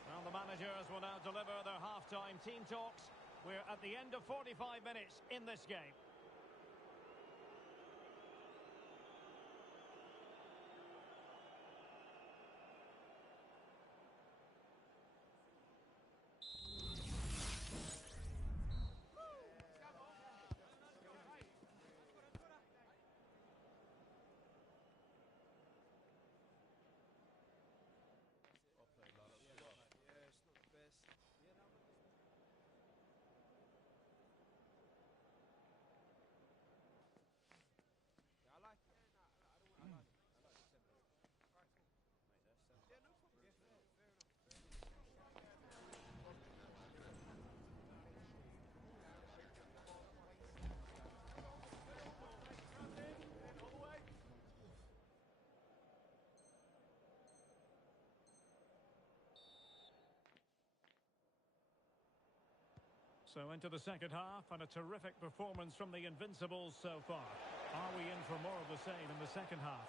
Well, the managers will now deliver their half-time team talks. We're at the end of 45 minutes in this game. So into the second half, and a terrific performance from the Invincibles so far. Are we in for more of the same in the second half?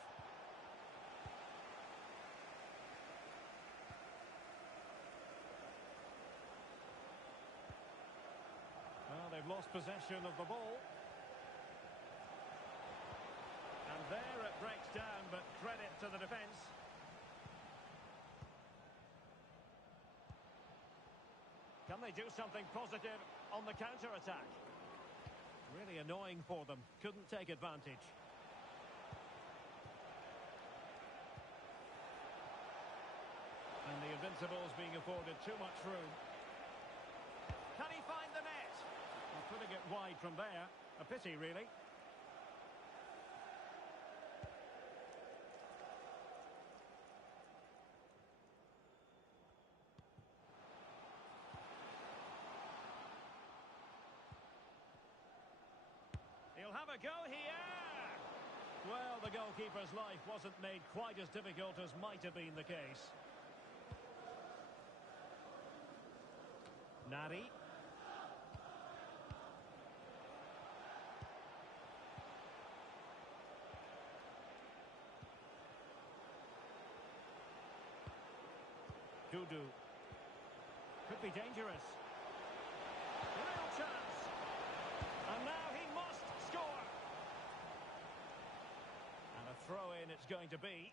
Well, they've lost possession of the ball. And there it breaks down, but credit to the defence. Can they do something positive on the counter-attack? Really annoying for them. Couldn't take advantage. And the Invincibles being afforded too much room. Can he find the net? Well, putting it wide from there. A pity, really. He'll have a go here! Well, the goalkeeper's life wasn't made quite as difficult as might have been the case. Nari. Dudu. Could be dangerous. Real chance! And now he must score! And a throw-in it's going to be.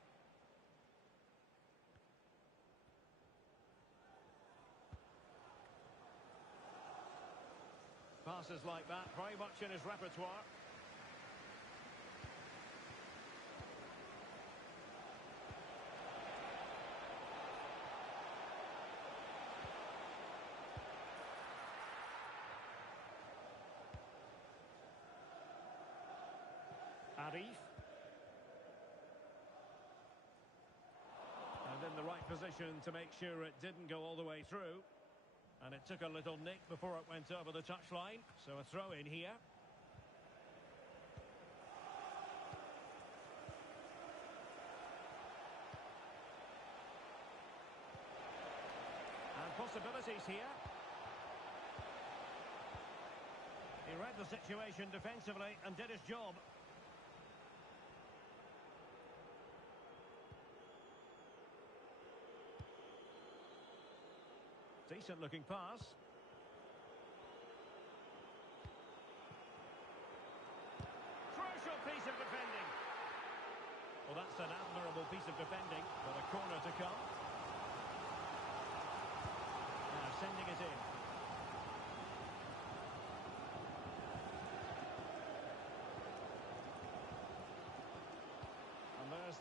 Passes like that, very much in his repertoire. Arif. And in the right position to make sure it didn't go all the way through. And it took a little nick before it went over the touchline. So a throw in here. And possibilities here. He read the situation defensively and did his job. Decent looking pass. Crucial piece of defending. Well, that's an admirable piece of defending, but a corner to come. Now sending it in.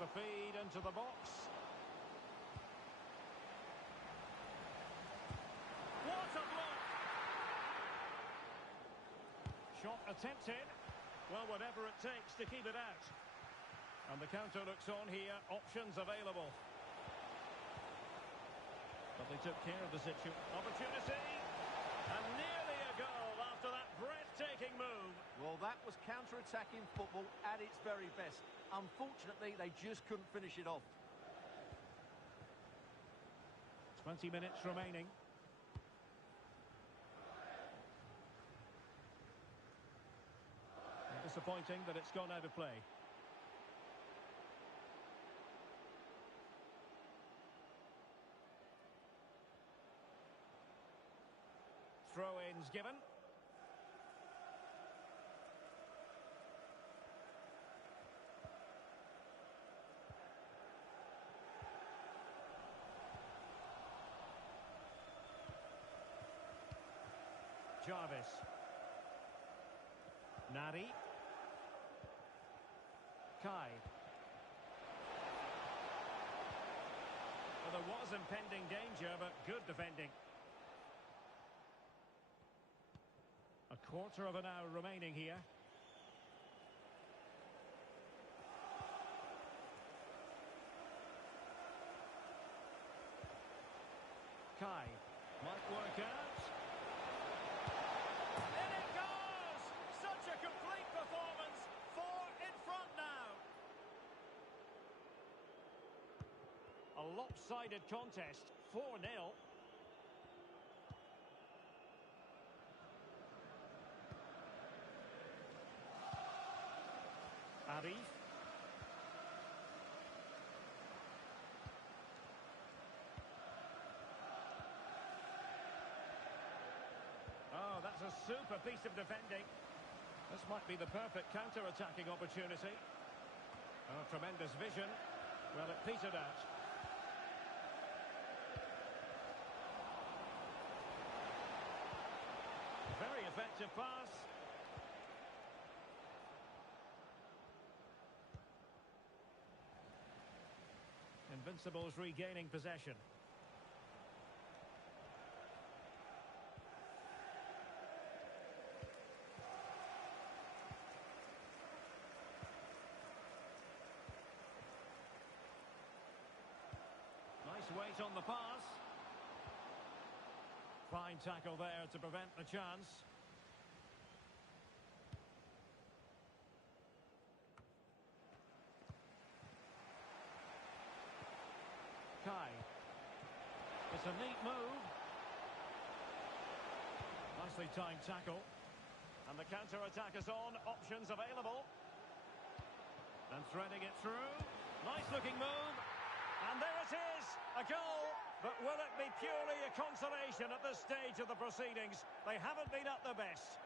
the feed into the box. What a block! Shot attempted. Well, whatever it takes to keep it out. And the counter looks on here. Options available. But they took care of the situation. Opportunity. And nearly a goal after that breathtaking move. Well, that was counter-attacking football at its very best. Unfortunately, they just couldn't finish it off. 20 minutes remaining. Disappointing that it's gone out of play. Throw-ins given. Jarvis. Nari. Kai. Well, there was impending danger, but good defending. A quarter of an hour remaining here. Kai. Might work out. In it goes! Such a complete performance. 4 in front now. A lopsided contest. 4-0. Arif. Oh, that's a super piece of defending. This might be the perfect counter-attacking opportunity. Oh, tremendous vision. Well, it petered out. Very effective pass. Invincibles regaining possession. Nice weight on the pass. Fine tackle there to prevent the chance. Kai. It's a neat move. Nicely timed tackle. And the counter-attack is on. Options available. And threading it through. Nice looking move. And there it is. A goal. But will it be purely a consolation at this stage of the proceedings? They haven't been at their best.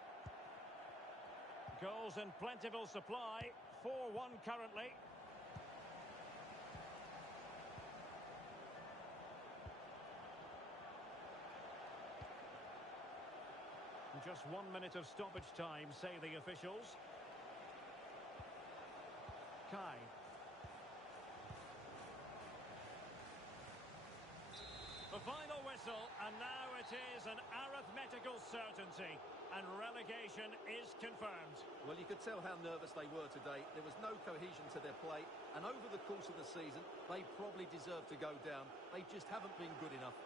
Goals in plentiful supply. 4-1 currently. Just 1 minute of stoppage time, say the officials. Kai. The final whistle, and now it is an arithmetical certainty, and relegation is confirmed. Well, you could tell how nervous they were today. There was no cohesion to their play, and over the course of the season, they probably deserve to go down. They just haven't been good enough.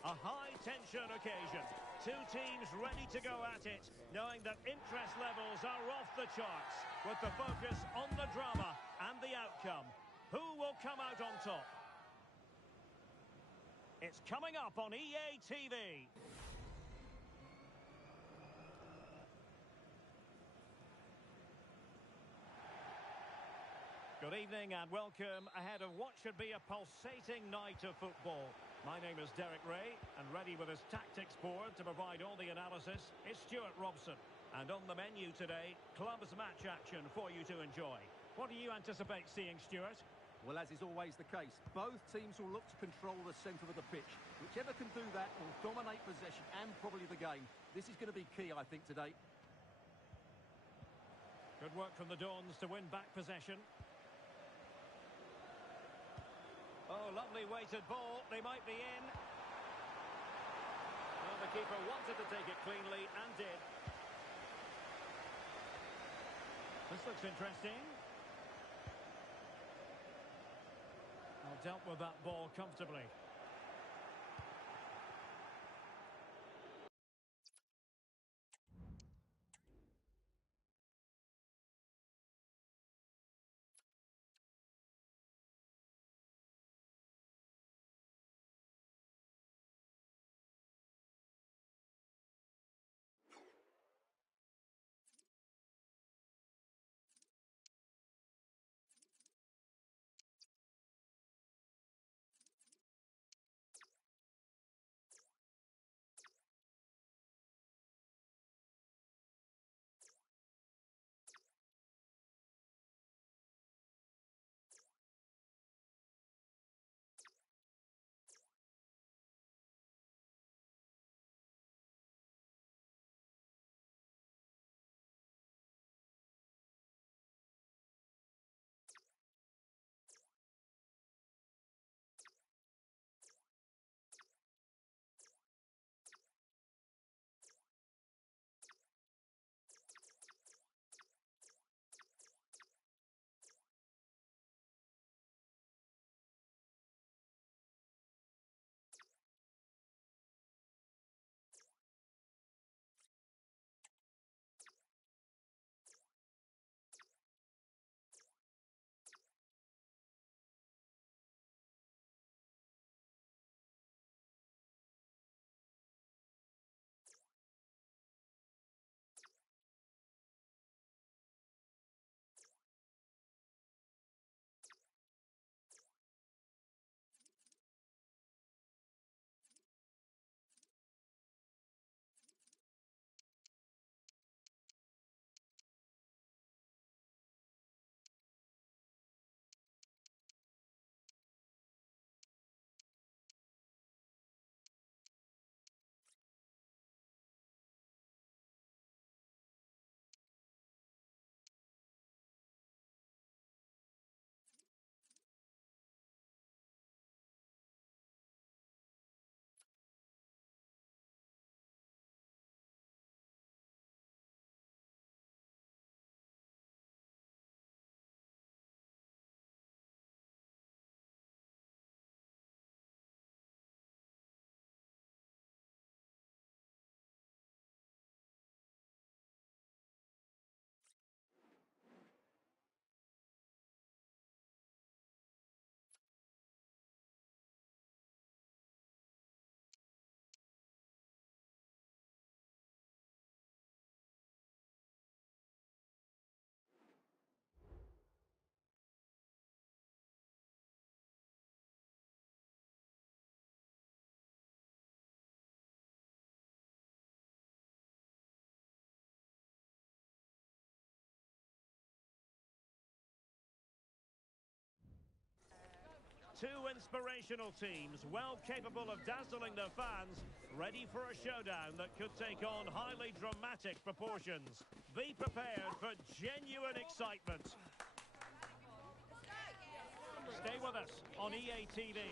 A high-tension occasion. Two teams ready to go at it, knowing that interest levels are off the charts, with the focus on the drama and the outcome. Who will come out on top? It's coming up on EA TV. Good evening and welcome ahead of what should be a pulsating night of football. My name is Derek Ray, and ready with his tactics board to provide all the analysis is Stuart Robson. And on the menu today, clubs match action for you to enjoy. What do you anticipate seeing, Stuart? Well, as is always the case, both teams will look to control the centre of the pitch. Whichever can do that will dominate possession and probably the game. This is going to be key, I think, today. Good work from the Dons to win back possession. Oh, lovely weighted ball. They might be in. Well, the keeper wanted to take it cleanly and did. This looks interesting. Well, dealt with that ball comfortably. Two inspirational teams, well capable of dazzling their fans, ready for a showdown that could take on highly dramatic proportions. Be prepared for genuine excitement. Stay with us on EA TV.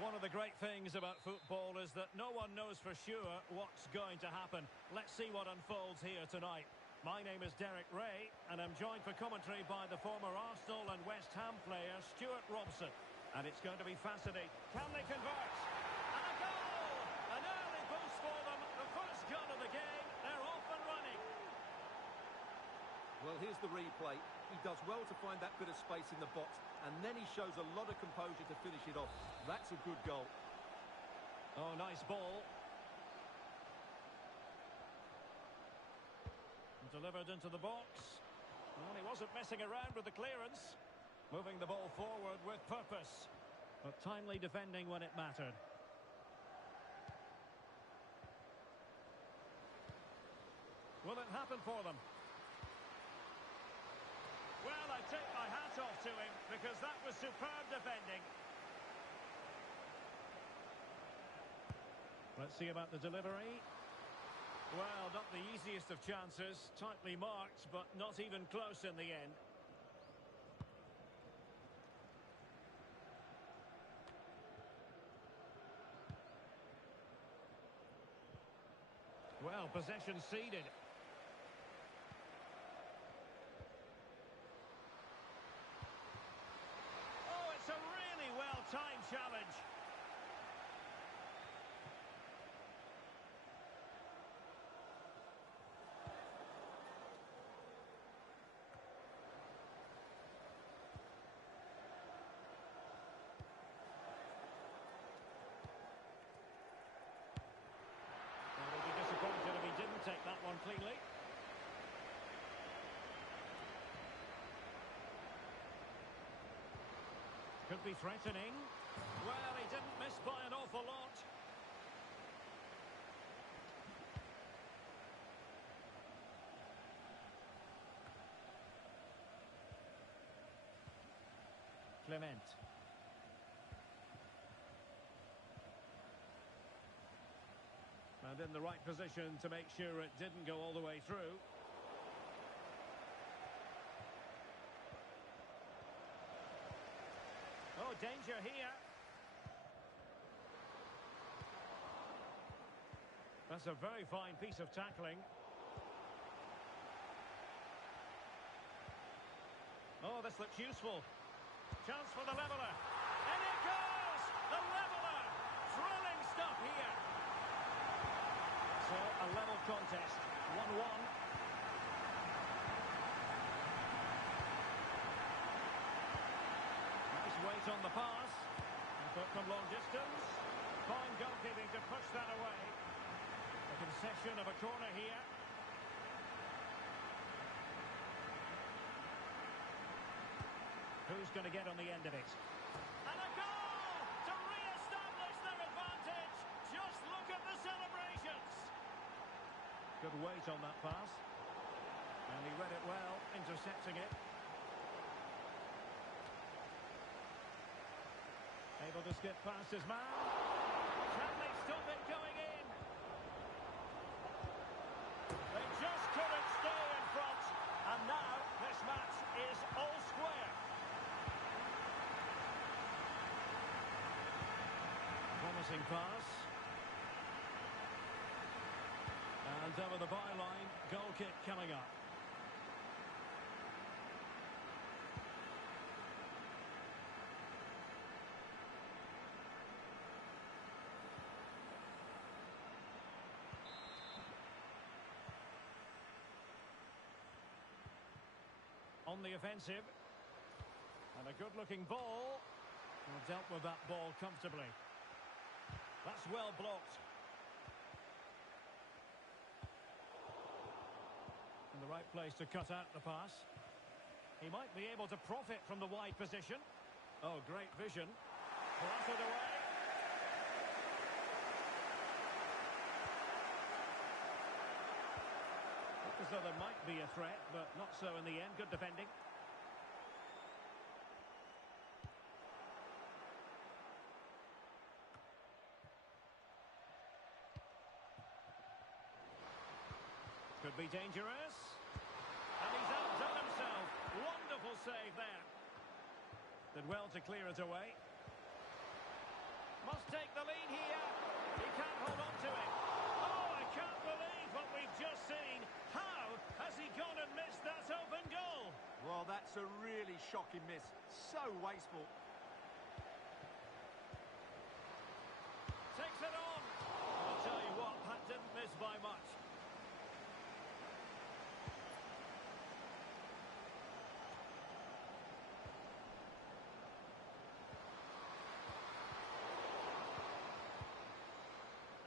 One of the great things about football is that no one knows for sure what's going to happen. Let's see what unfolds here tonight. My name is Derek Ray, and I'm joined for commentary by the former Arsenal and West Ham player Stuart Robson. And it's going to be fascinating. Can they convert? And a goal! An early boost for them. The first goal of the game. They're off and running. Well, here's the replay. He does well to find that bit of space in the box, and then he shows a lot of composure to finish it off. That's a good goal. Oh, nice ball. Delivered into the box. Well, he wasn't messing around with the clearance. Moving the ball forward with purpose. But timely defending when it mattered. Will it happen for them? Well, I take my hat off to him because that was superb defending. Let's see about the delivery. Well, not the easiest of chances. Tightly marked, but not even close in the end. Well, possession ceded. Oh, it's a really well-timed challenge. Take that one cleanly. Could be threatening. Well, he didn't miss by an awful lot. Clement. And in the right position to make sure it didn't go all the way through. Oh, danger here. That's a very fine piece of tackling. Oh, this looks useful. Chance for the leveller. And it goes! The leveller! Thrilling stuff here. So, a level contest, 1-1. Nice weight on the pass. Effort from long distance. Fine goalkeeping to push that away. A concession of a corner here. Who's going to get on the end of it? And a goal to re-establish their advantage. Just look at the celebrations. Good weight on that pass. And he read it well, intercepting it. Able to skip past his man. Can they stop it going in? They just couldn't stay in front. And now this match is all square. Promising pass. And over the byline, goal kick coming up. On the offensive. And a good-looking ball. Well, dealt with that ball comfortably. That's well blocked. In the right place to cut out the pass. He might be able to profit from the wide position. Oh, great vision. Blasted away. Looked as though there might be a threat, but not so in the end. Good defending. Could be dangerous. And he's outdone himself. Wonderful save there. Did well to clear it away. Must take the lead here. He can't hold on to it. Oh, a can't believe what we've just seen. How has he gone and missed that open goal? Well, that's a really shocking miss. So wasteful. Takes it on. I'll tell you what, that didn't miss by much.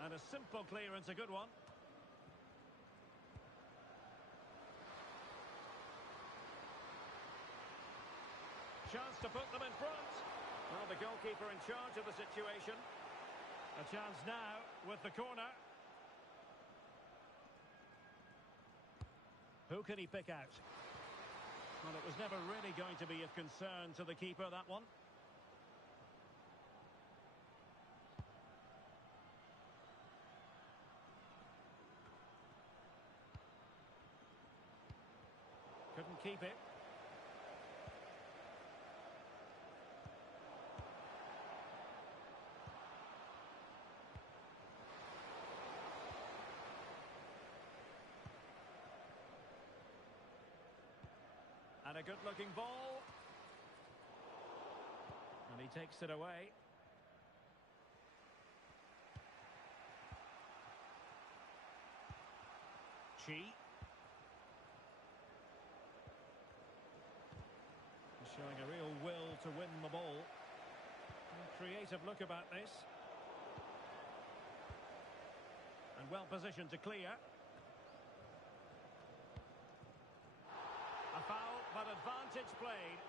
And a simple clearance, a good one. Chance to put them in front. Well, the goalkeeper in charge of the situation. A chance now with the corner. Who can he pick out? Well, it was never really going to be of concern to the keeper, that one. Couldn't keep it. And a good-looking ball. And he takes it away. Chi. Showing a real will to win the ball. A creative look about this. And well positioned to clear. A foul, but advantage played.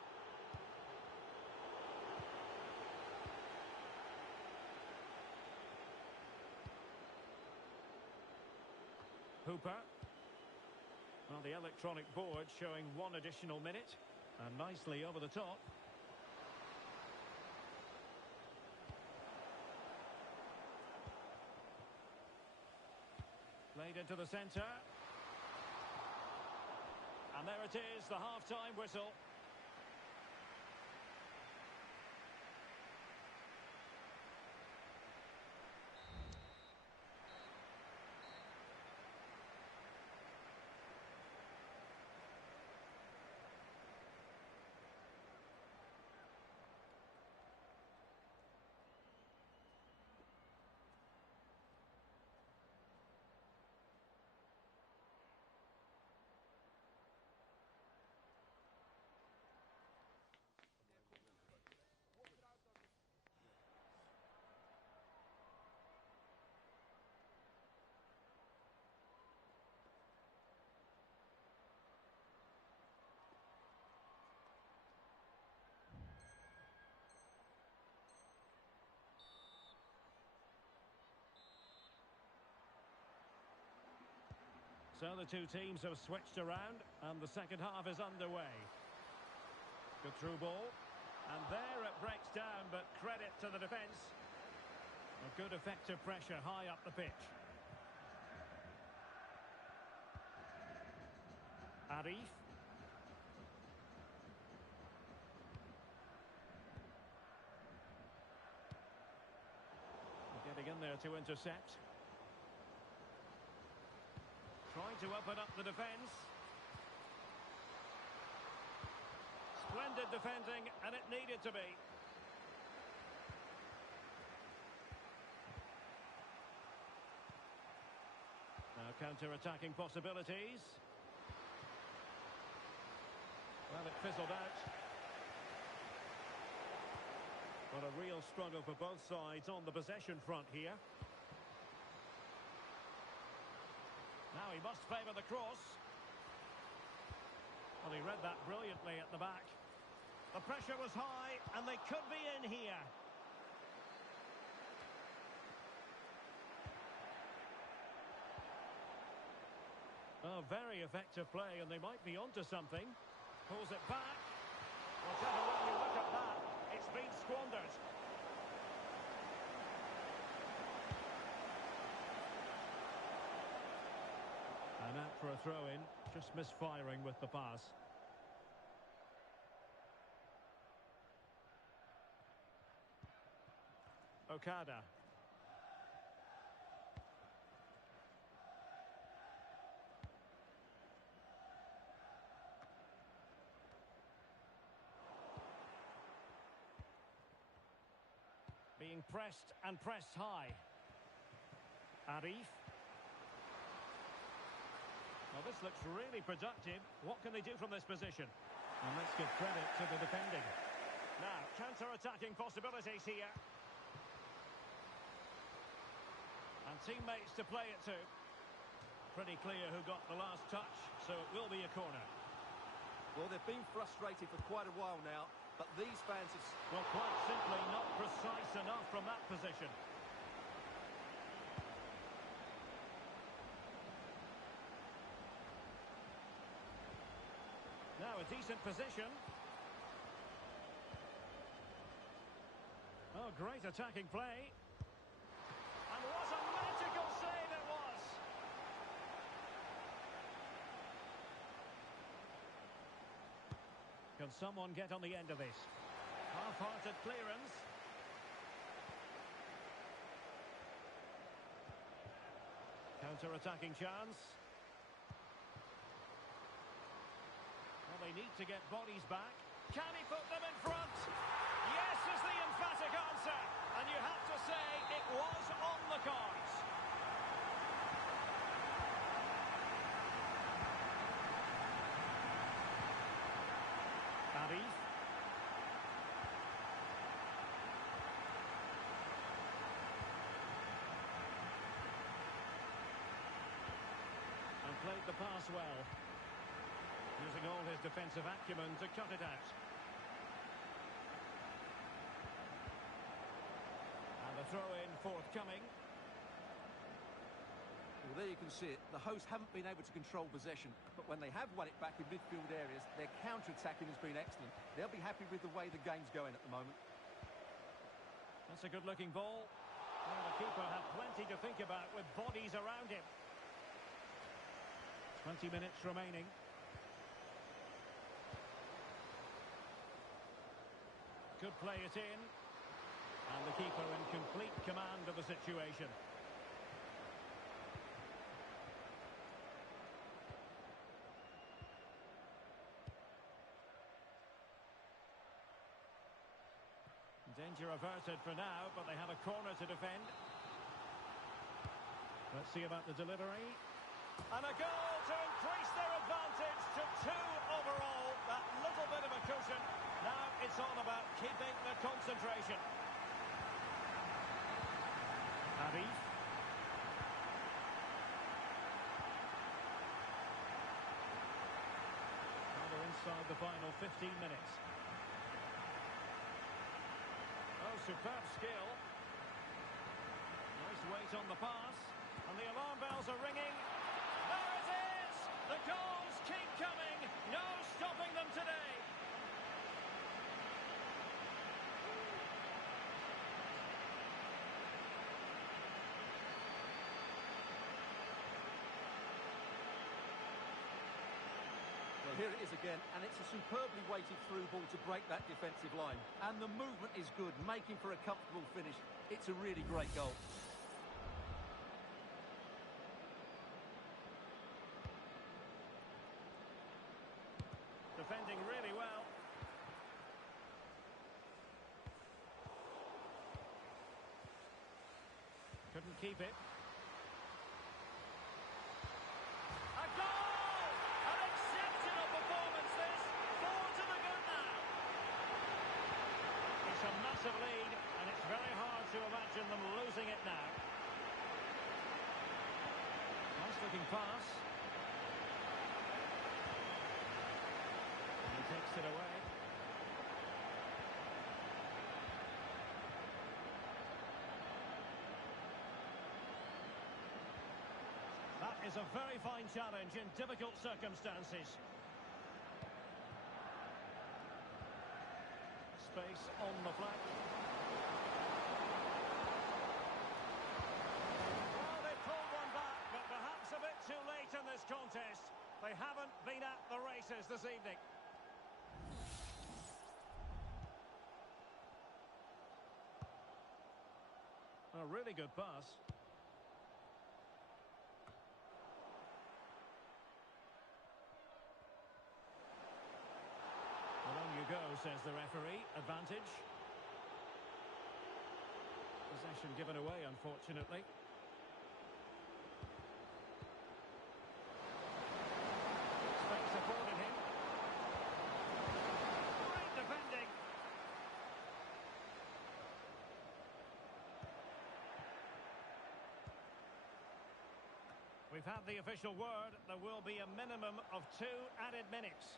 Hooper. Well, the electronic board showing one additional minute. And nicely over the top. Played into the centre. And there it is, the half-time whistle. So the two teams have switched around and the second half is underway. Good through ball. And there it breaks down, but credit to the defence. A good effective pressure high up the pitch. Arif. Getting in there to intercept. Trying to open up the defence. Splendid defending, and it needed to be. Now counter-attacking possibilities. Well, it fizzled out. But a real struggle for both sides on the possession front here. Now he must favour the cross. Well, he read that brilliantly at the back. The pressure was high, and they could be in here. Oh, very effective play, and they might be onto something. Pulls it back. Whatever way you look at that, it's been squandered. And out for a throw-in, just misfiring with the pass. Okada. being pressed and pressed high. Arif. Well, this looks really productive. What can they do from this position? And let's give credit to the defending. Now, counter-attacking possibilities here. And teammates to play it to. Pretty clear who got the last touch, so it will be a corner. Well, they've been frustrated for quite a while now, but these fans have... Well, quite simply not precise enough from that position. Now a decent position. Oh, great attacking play. And what a magical save it was! Can someone get on the end of this? Half-hearted clearance. Counter-attacking chance. Well, they need to get bodies back. Can he put them in front? Yes is the emphatic answer. And you have to say it was on the cards. Arif. And played the pass well. Using all his defensive acumen to cut it out. And the throw-in forthcoming. Well, there you can see it. The hosts haven't been able to control possession, but when they have won it back in midfield areas, their counter-attacking has been excellent. They'll be happy with the way the game's going at the moment. That's a good-looking ball. Well, the keeper had plenty to think about with bodies around him. 20 minutes remaining. Could play it in. And the keeper in complete command of the situation. Danger averted for now, but they have a corner to defend. Let's see about the delivery. And a goal to increase their advantage to 2 overall. That little bit of a cushion. Now it's all about keeping the concentration. Arif. Now we're inside the final 15 minutes. Oh, superb skill. Nice weight on the pass. And the alarm bells are ringing. There it is! The goals keep coming. No stopping them today. Well, here it is again, and it's a superbly weighted through ball to break that defensive line. And the movement is good, making for a comfortable finish. It's a really great goal. Defending really well. Couldn't keep it. A goal! An exceptional performance this. 4 to the good now. It's a massive lead, and it's very hard to imagine them losing it now. Nice looking pass. And he takes it away. That is a very fine challenge in difficult circumstances. Space on the flank. Well, they pulled one back, but perhaps a bit too late in this contest. They haven't been at the races this evening. A really good pass. Well, on you go, says the referee. Advantage. Possession given away, unfortunately. Space afforded him. Great defending. We've had the official word. There will be a minimum of 2 added minutes.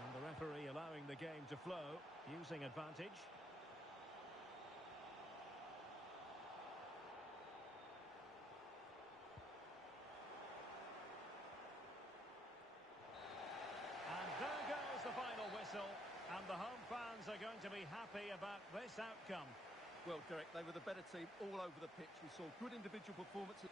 And the referee allowing the game to flow, using advantage. And there goes the final whistle. And the home fans are going to be happy about this outcome. Well, Derek, they were the better team all over the pitch. We saw good individual performances.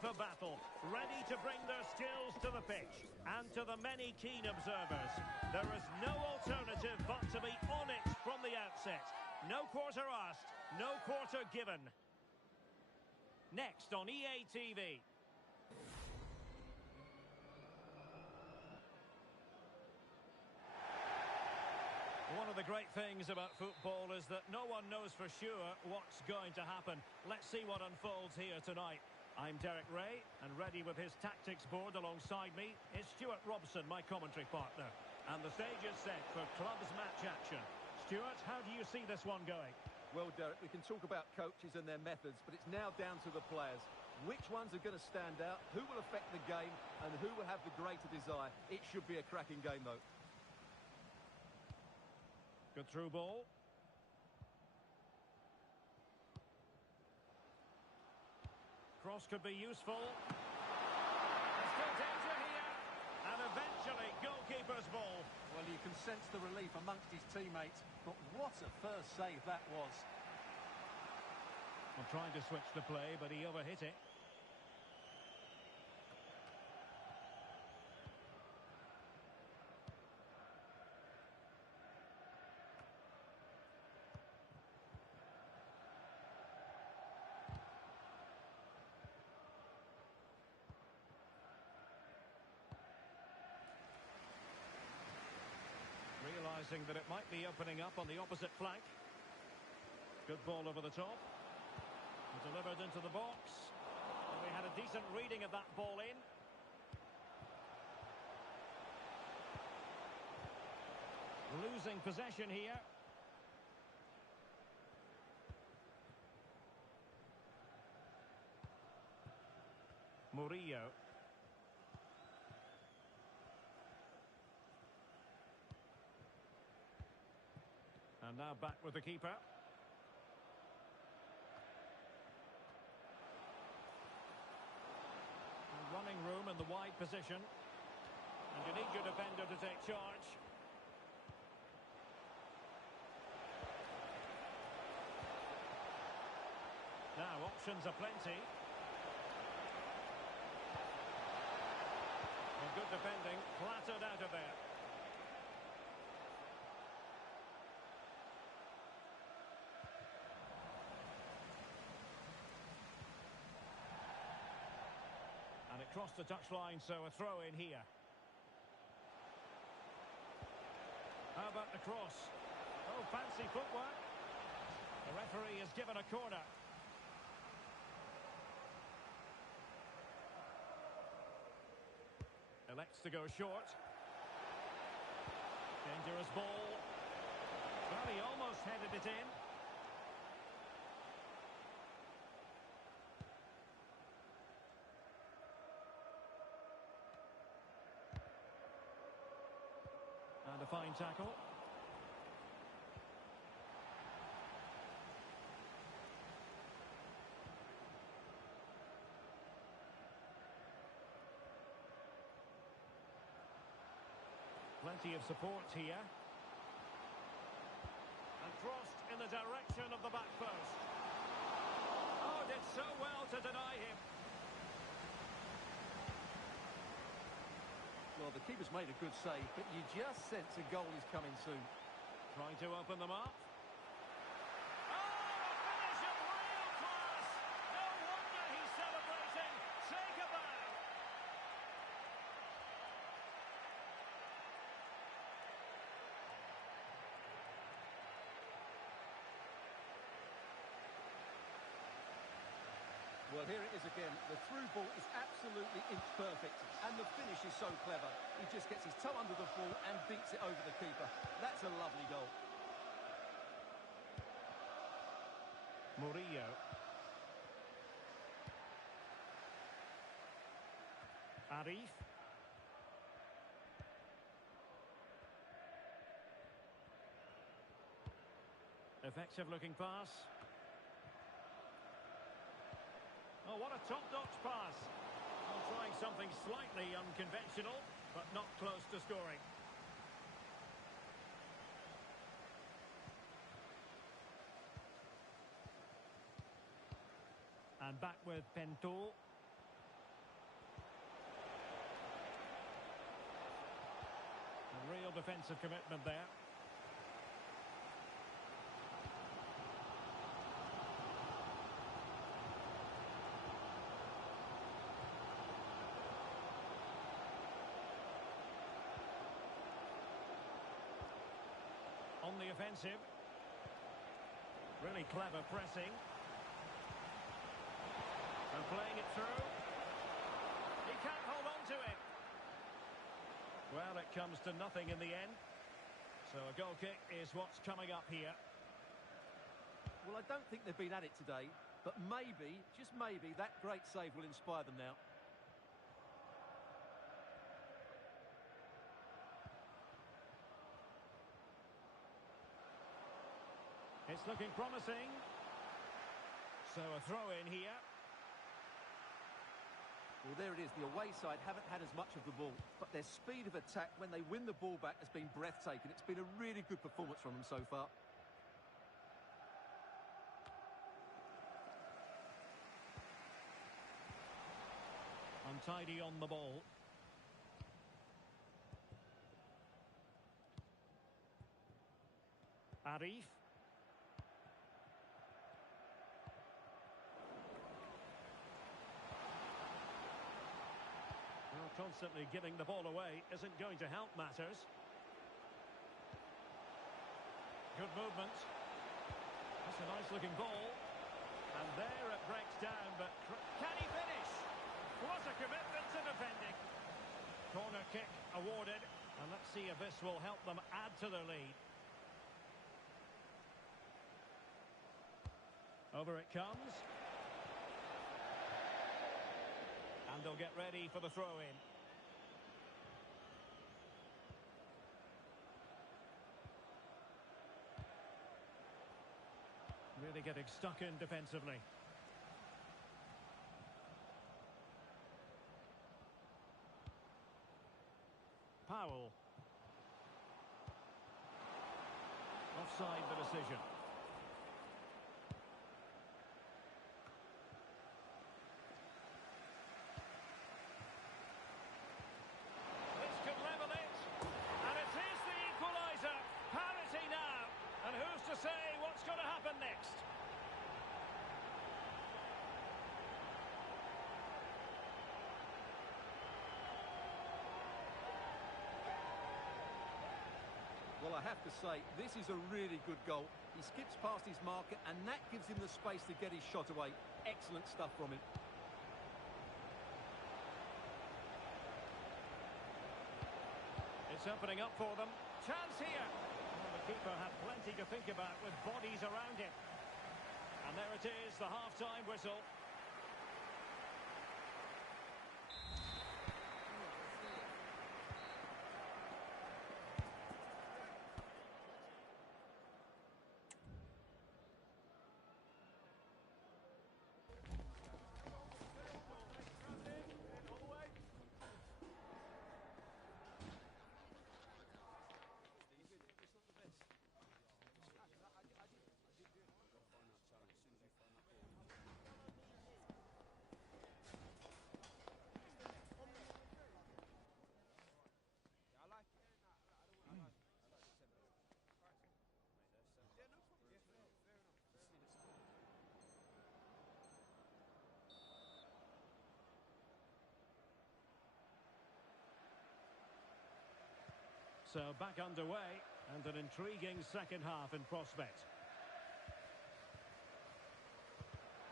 for battle, ready to bring their skills to the pitch. And to the many keen observers, there is no alternative but to be on it from the outset. No quarter asked, no quarter given. Next on EA TV. One of the great things about football is that no one knows for sure what's going to happen. Let's see what unfolds here tonight. I'm Derek Ray, and ready with his tactics board alongside me is Stuart Robson, my commentary partner. And the stage is set for clubs match action. Stuart, how do you see this one going? Well, Derek, we can talk about coaches and their methods, but it's now down to the players. Which ones are going to stand out, who will affect the game, and who will have the greater desire. It should be a cracking game, though. Good through ball. Cross could be useful. There's still danger here. And eventually, goalkeeper's ball. Well, you can sense the relief amongst his teammates, but what a first save that was. I'm trying to switch the play, but he overhit it. Realising that it might be opening up on the opposite flank. Good ball over the top. Delivered into the box. And we had a decent reading of that ball in. Losing possession here. Murillo. And now back with the keeper. Running room in the wide position. And you need your defender to take charge. Now, options are plenty. And good defending, flattered out of there. And it crossed the touchline, so a throw in here. How about the cross? Oh, fancy footwork. The referee has given a corner. Elects to go short. Dangerous ball. Well, he almost headed it in. And a fine tackle. Plenty of support here. And crossed in the direction of the back post. Oh, did so well to deny him. Well, the keeper's made a good save, but you just sense a goal is coming soon. Trying to open them up. Oh, a finish of real class! No wonder he's celebrating. Take a bow. Well, here it is again. The through ball is absolutely inch perfect, and the finish is so clever. He just gets his toe under the ball and beats it over the keeper. That's a lovely goal. Murillo. Arif. Effective looking pass. Oh, what a top-notch pass. Well, trying something slightly unconventional, but not close to scoring. And back with Pinto. defensive commitment there. On the offensive. Really clever pressing. And playing it through. He can't hold on to it. Well, it comes to nothing in the end. So a goal kick is what's coming up here. Well, I don't think they've been at it today, but maybe, just maybe, that great save will inspire them now. It's looking promising. So a throw in here. Well, there it is. The away side haven't had as much of the ball, but their speed of attack when they win the ball back has been breathtaking. It's been a really good performance from them so far. Untidy on the ball. Arif. Constantly giving the ball away isn't going to help matters. Good movement. That's a nice looking ball. And there it breaks down, but can he finish? What a commitment to defending. Corner kick awarded. And let's see if this will help them add to their lead. Over it comes. And they'll get ready for the throw-in. Really getting stuck in defensively. Powell. Offside the decision. This could level it. And it is the equaliser. Parity now. And who's to say what's going to happen next? Well, I have to say, this is a really good goal. He skips past his marker, and that gives him the space to get his shot away. Excellent stuff from him. It's opening up for them. Chance here. Well, the keeper had plenty to think about with bodies around him. And there it is, the half-time whistle. So back underway, and an intriguing second half in prospect.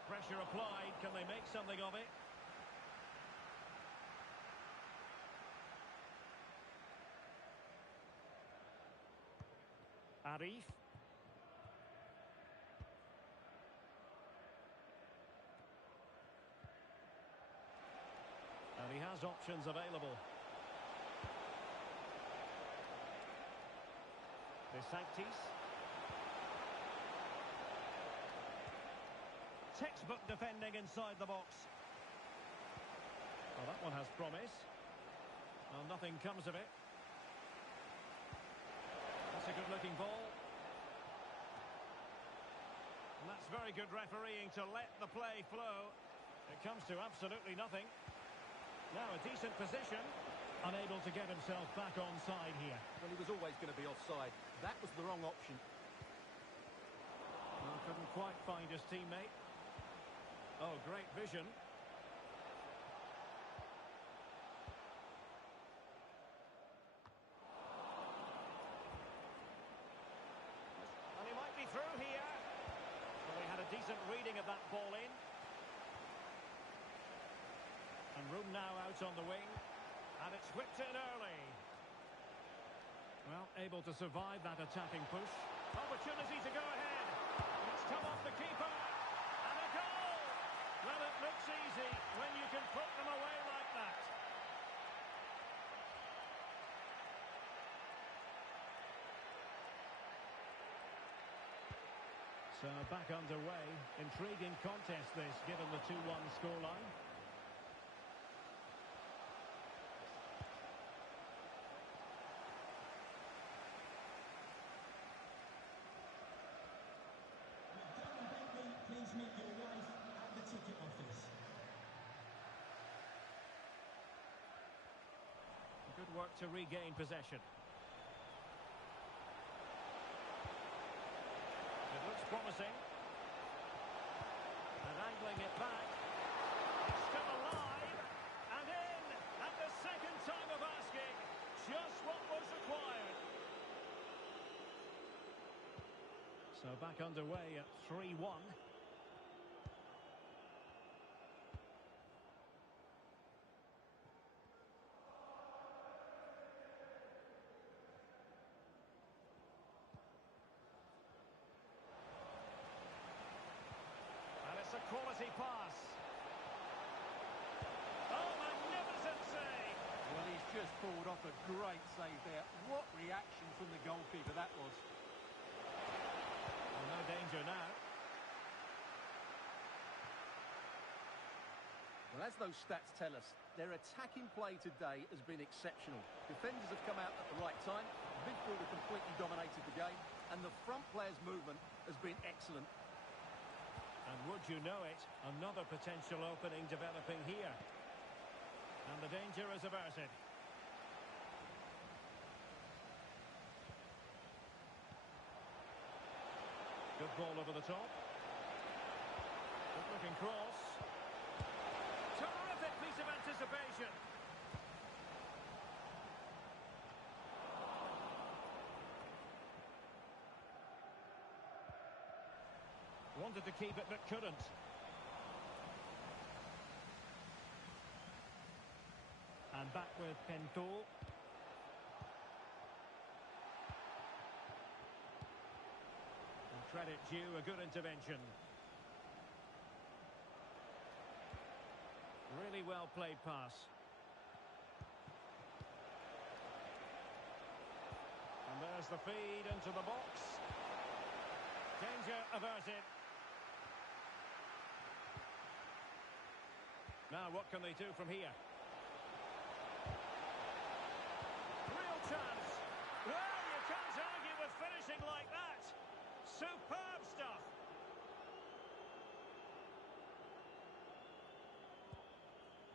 Pressure applied, can they make something of it? Arif. And he has options available. Sanctis. Textbook defending inside the box. Well, that one has promise. Well, nothing comes of it. That's a good-looking ball. And that's very good refereeing to let the play flow. It comes to absolutely nothing. Now a decent position. Unable to get himself back onside here. Well, he was always going to be offside. That was the wrong option. Well, couldn't quite find his teammate. Oh, great vision. And he might be through here. Well, he had a decent reading of that ball in. And room now out on the wing. And it's whipped in early. Well, able to survive that attacking push. Opportunity to go ahead. It's come off the keeper. And a goal! Well, it looks easy when you can put them away like that. So back underway. Intriguing contest this, given the 2-1 scoreline. Please meet your wife at the ticket office. Good work to regain possession. It looks promising. And angling it back. It's still alive. And in at the second time of asking. Just what was required. So back underway at 3-1. It's a quality pass. Oh, magnificent save! Well, he's just pulled off a great save there. What reaction from the goalkeeper that was. Well, no danger now. Well, as those stats tell us, their attacking play today has been exceptional. Defenders have come out at the right time, midfield have completely dominated the game, and the front players' movement has been excellent. And would you know it, another potential opening developing here. And the danger is averted. Good ball over the top. Good looking cross. Terrific piece of anticipation. Wanted to keep it but couldn't. And back with Pentoul. And credit due, a good intervention. Really well played pass. And there's the feed into the box. Danger averted. Now, what can they do from here? Real chance. Well, you can't argue with finishing like that. Superb stuff.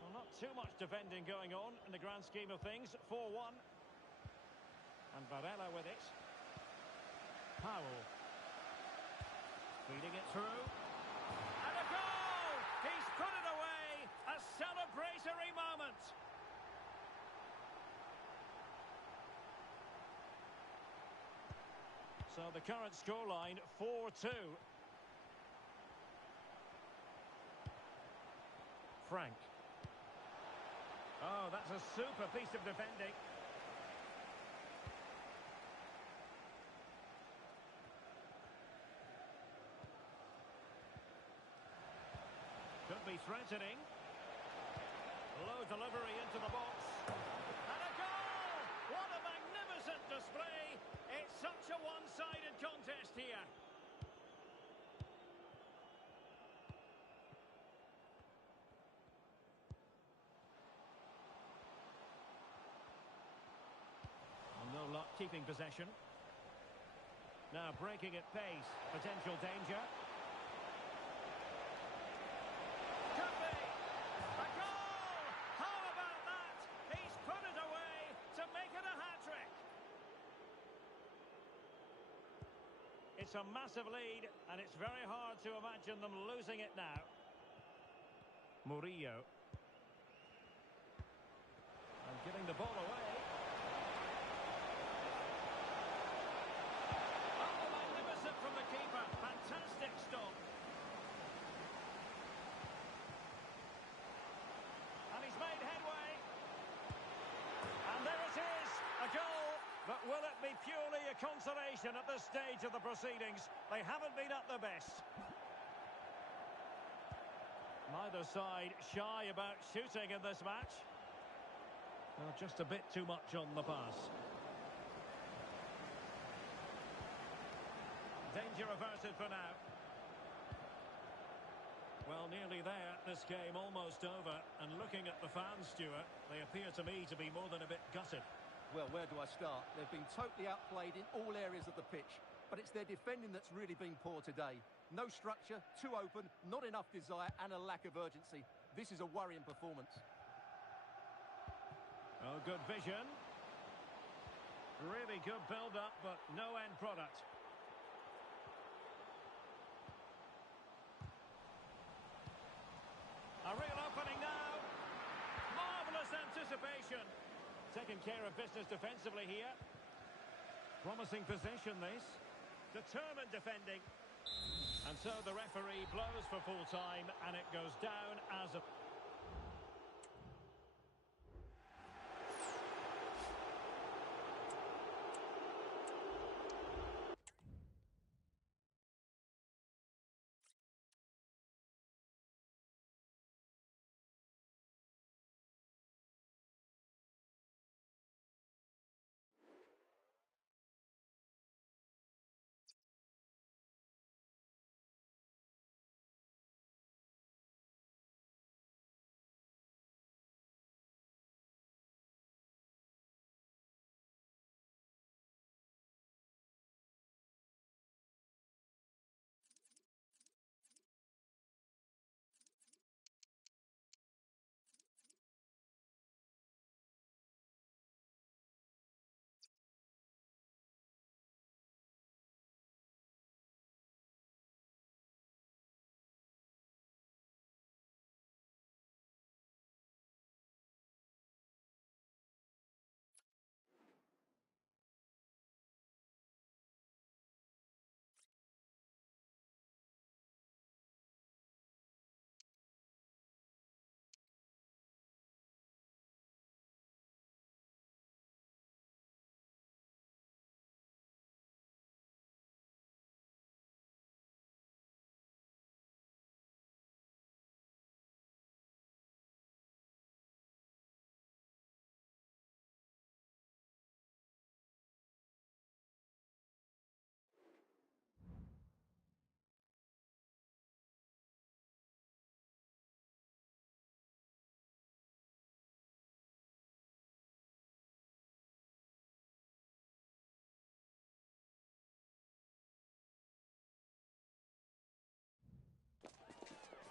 Well, not too much defending going on in the grand scheme of things. 4-1. And Varela with it. Powell. Feeding it through. And a goal! He's put it away. A celebratory moment. So the current scoreline 4-2. Frank. Oh, that's a super piece of defending. Could be threatening. Low delivery into the box. And a goal! What a magnificent display! It's such a one-sided contest here. No luck keeping possession. Now breaking at pace. Potential danger. Could be! A goal! How about a massive lead, and it's very hard to imagine them losing it now. Murillo. And giving the ball away. Oh, magnificent from the keeper. Fantastic stop. And he's made headway. And there it is, a goal. But will it be purely a consolation at this stage of the proceedings? They haven't been at their best. Neither side shy about shooting in this match. Well, just a bit too much on the pass. Danger averted for now. Well, nearly there. This game almost over. And looking at the fans, Stuart, they appear to me to be more than a bit gutted. Well, where do I start? They've been totally outplayed in all areas of the pitch. But it's their defending that's really been poor today. No structure, too open, not enough desire and a lack of urgency. This is a worrying performance. Oh, good vision. Really good build-up, but no end product. A real opening now. Marvellous anticipation. Taking care of business defensively here. Promising possession, this. Determined defending. And so the referee blows for full time, and it goes down as a...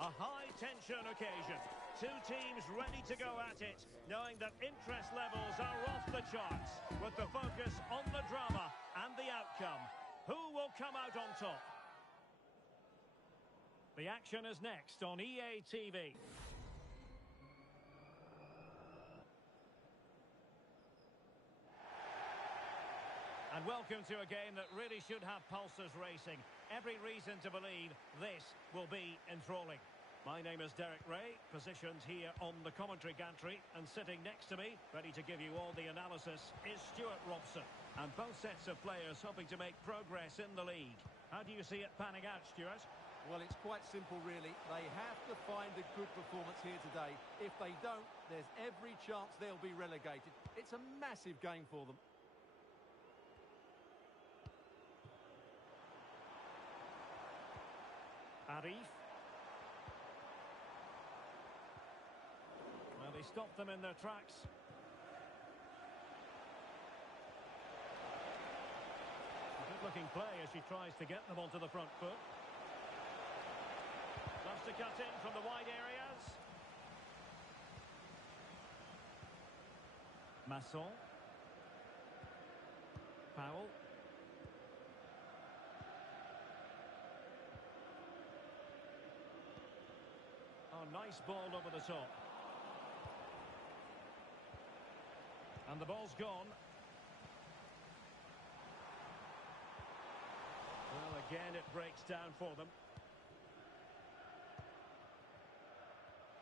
A high-tension occasion. Two teams ready to go at it, knowing that interest levels are off the charts, with the focus on the drama and the outcome. Who will come out on top? The action is next on EA TV. And welcome to a game that really should have pulses racing. Every reason to believe this will be enthralling. My name is Derek Ray, positioned here on the commentary gantry, and sitting next to me, ready to give you all the analysis, is Stuart Robson. And both sets of players hoping to make progress in the league. How do you see it panning out, Stuart? Well, it's quite simple, really. They have to find a good performance here today. If they don't, there's every chance they'll be relegated. It's a massive game for them. Arif. Well, they stopped them in their tracks. A good-looking play as she tries to get them onto the front foot. Loves to cut in from the wide areas. Masson. Now, nice ball over the top. And the ball's gone. Well, again, it breaks down for them.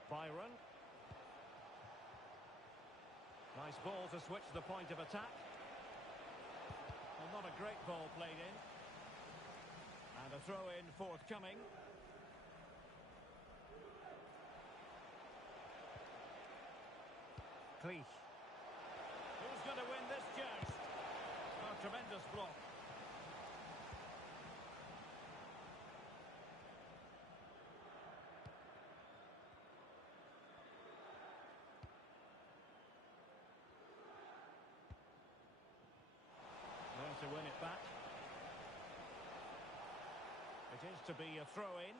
Byron. Nice ball to switch the point of attack. Well, not a great ball played in. And a throw-in forthcoming. Cleef. Who's going to win this joust? Oh, tremendous block. There to win it back. It is to be a throw-in.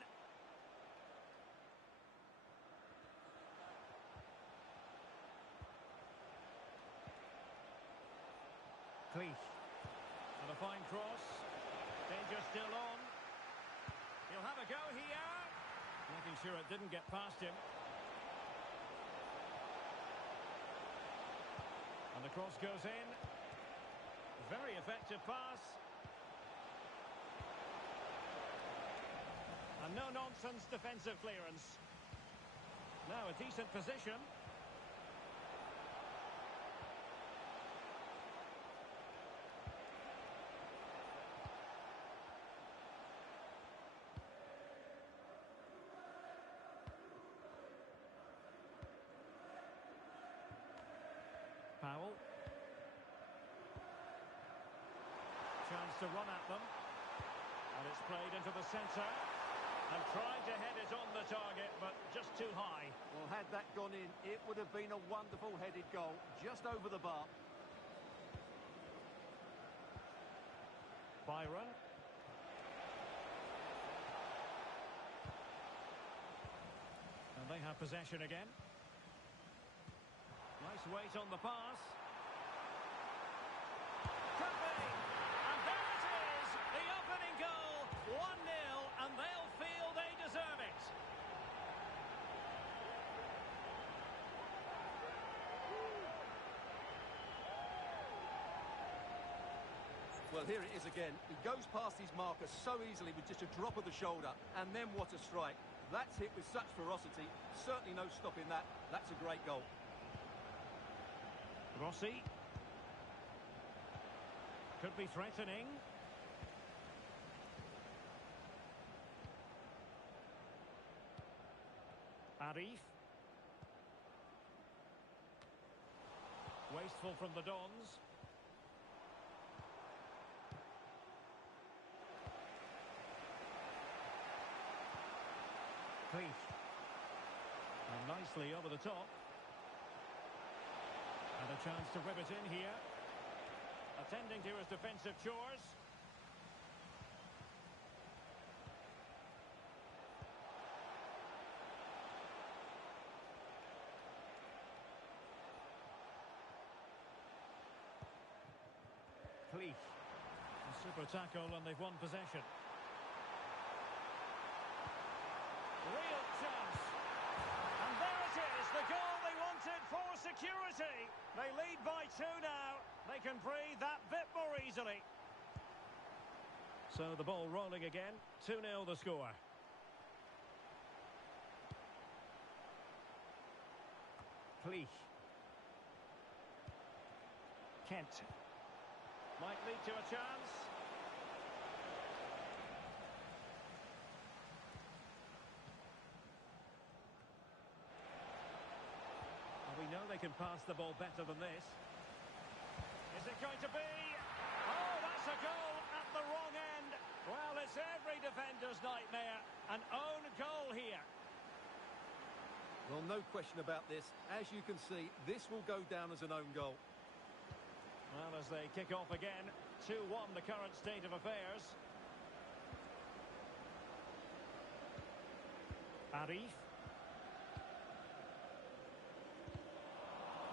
Cleef. And a fine cross. Danger still on. He'll have a go here. Making sure it didn't get past him. And the cross goes in. Very effective pass. And no-nonsense defensive clearance. Now a decent position. Powell. Chance to run at them. And it's played into the centre. And tried to head it on the target, but just too high. Well, had that gone in, it would have been a wonderful headed goal, just over the bar. Byron. And they have possession again. Nice weight on the pass. Could be! And there it is! The opening goal! 1-0, and they'll feel they deserve it. Well, here it is again. He goes past his marker so easily with just a drop of the shoulder, and then what a strike. That's hit with such ferocity. Certainly no stopping that. That's a great goal. Rossi. Could be threatening. Arif. Wasteful from the Dons. Cleef. And nicely over the top. And a chance to rip it in here. Attending to his defensive chores. Cleef. A super tackle and they've won possession. Real chance. And there it is, the goal they wanted for security. They lead by 2 now. They can breathe that bit more easily. So the ball rolling again. 2-0 the score. Cleef. Kent. Might lead to a chance. Well, we know they can pass the ball better than this. Is it going to be? Oh, that's a goal at the wrong end. Well, it's every defender's nightmare. An own goal here. Well, no question about this. As you can see, this will go down as an own goal. Well, as they kick off again, 2-1 the current state of affairs. Arif.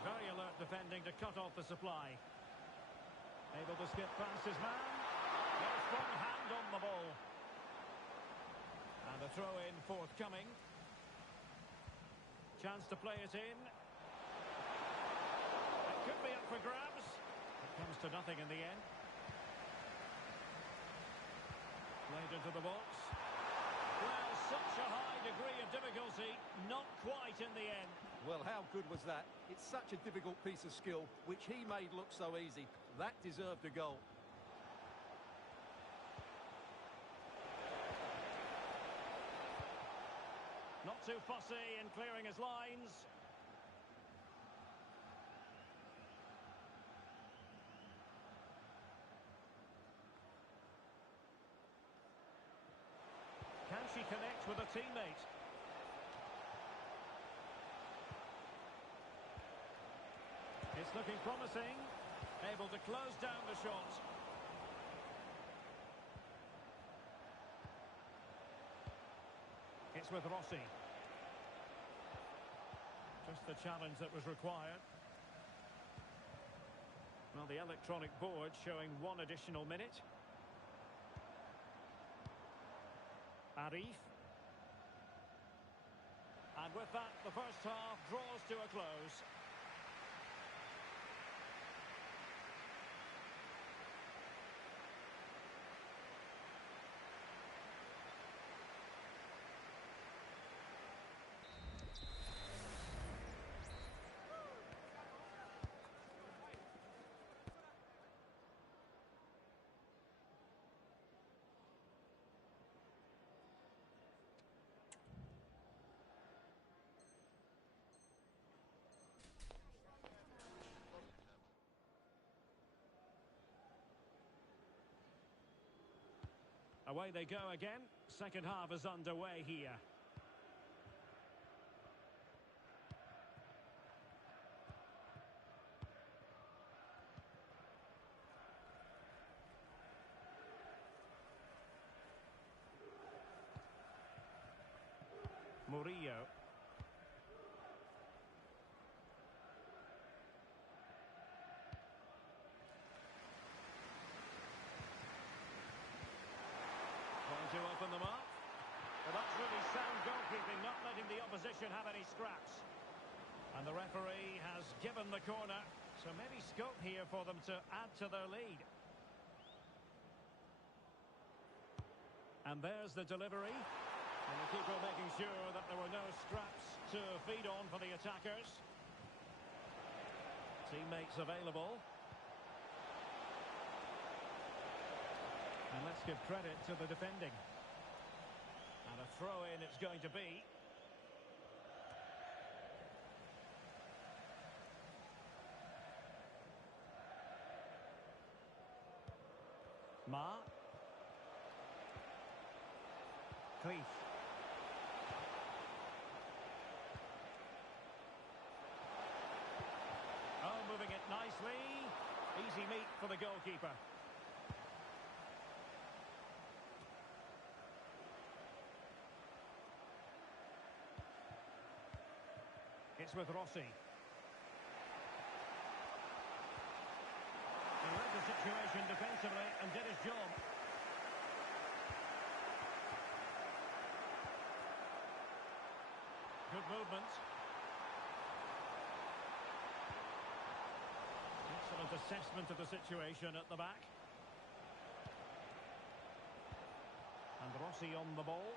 Very alert defending to cut off the supply. Able to skip past his man. No strong hand on the ball. And a throw-in forthcoming. Chance to play it in. It could be up for grabs. It comes to nothing in the end. Played into the box. Well, such a high degree of difficulty, not quite in the end. Well, how good was that? It's such a difficult piece of skill, which he made look so easy. That deserved a goal. Not too fussy in clearing his lines. Can she connect with a teammate? It's looking promising. Able to close down the shot. It's with Rossi. Just the challenge that was required. Well, the electronic board showing 1 additional minute. Arif. And with that, the first half draws to a close. Away they go again. Second half is underway here. Murillo. To open them up. Well, that's really sound goalkeeping, not letting the opposition have any scraps. And the referee has given the corner, so maybe scope here for them to add to their lead. And there's the delivery. And the keeper making sure that there were no scraps to feed on for the attackers. Teammates available. And let's give credit to the defending. And a throw-in it's going to be. Ma. Cleef. Oh, moving it nicely. Easy meet for the goalkeeper. It's with Rossi. He read the situation defensively and did his job. Good movement. Excellent assessment of the situation at the back. And Rossi on the ball.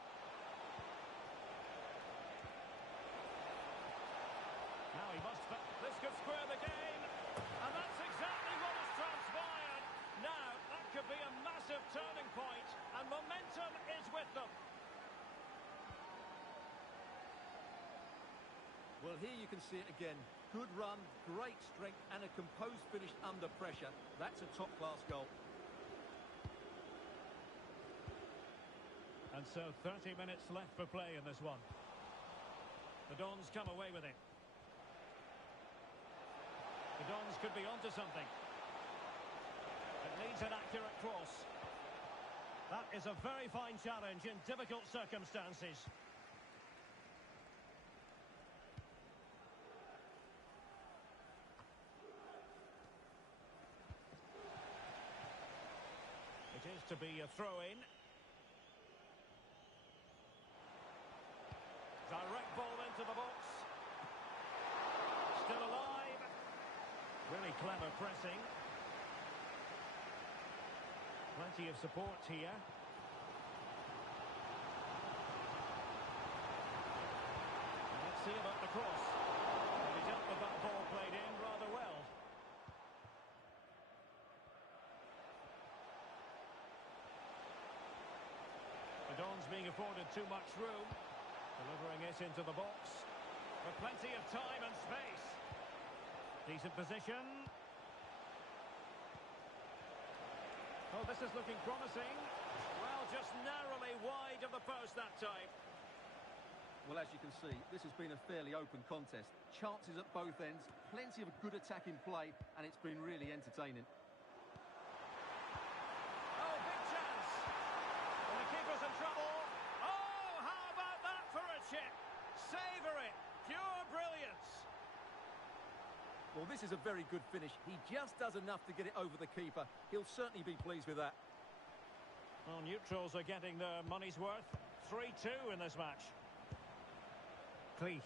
Now he must... This could square the game. And that's exactly what has transpired. Now, that could be a massive turning point. And momentum is with them. Well, here you can see it again. Good run, great strength, and a composed finish under pressure. That's a top-class goal. And so 30 minutes left for play in this one. The Dons come away with it. The Dons could be onto something. It needs an accurate cross. That is a very fine challenge in difficult circumstances. It is to be a throw-in. Direct ball into the box. Clever pressing. Plenty of support here. Let's see about the cross. He dealt with that ball played in rather well. The Dons being afforded too much room. Delivering it into the box. With plenty of time and space. Decent position. Oh, this is looking promising. Well, just narrowly wide of the post that time. Well, as you can see, this has been a fairly open contest. Chances at both ends, plenty of good attack in play, and it's been really entertaining. Oh, big chance. And the keeper's in trouble. Oh, how about that for a chip? Savour it. Pure brilliance. Well, this is a very good finish. He just does enough to get it over the keeper. He'll certainly be pleased with that. Well, neutrals are getting their money's worth. 3-2 in this match. Cleach.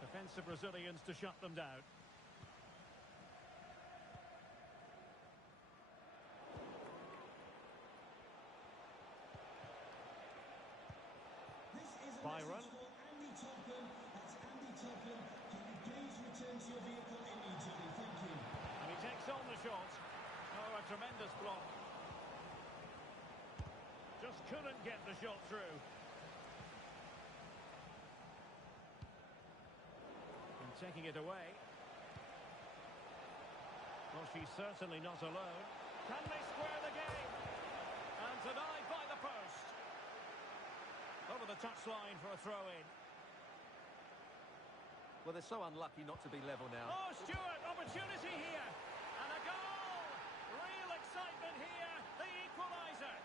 Defensive Brazilians to shut them down. This is a Byron. message for Andy Topham. That's Andy Topham. Can you please return to your vehicle immediately? Thank you. And he takes on the shot. Oh, a tremendous block. Just couldn't get the shot through. And taking it away. Well, she's certainly not alone. Can they square the game? And denied by the post. Over the touchline for a throw-in. Well, they're so unlucky not to be level now. Oh, Stewart, opportunity here. And a goal! Real excitement here. The equaliser.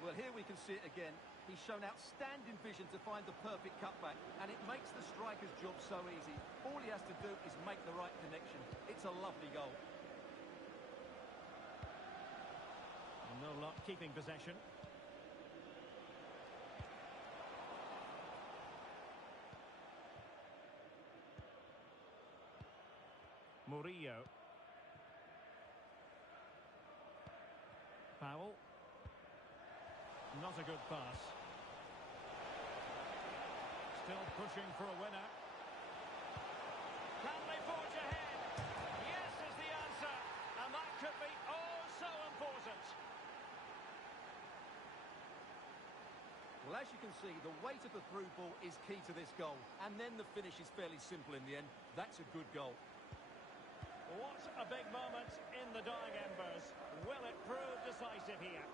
Well, here we can see it again. He's shown outstanding vision to find the perfect cutback, and it makes the striker's job so easy. All he has to do is make the right connection. It's a lovely goal. No luck keeping possession. Murillo. Powell. Not a good pass. Still pushing for a winner. Can they forge ahead? Yes is the answer. And that could be oh so important. Well, as you can see, the weight of the through ball is key to this goal. And then the finish is fairly simple in the end. That's a good goal. What a big moment in the dying embers. Will it prove decisive here?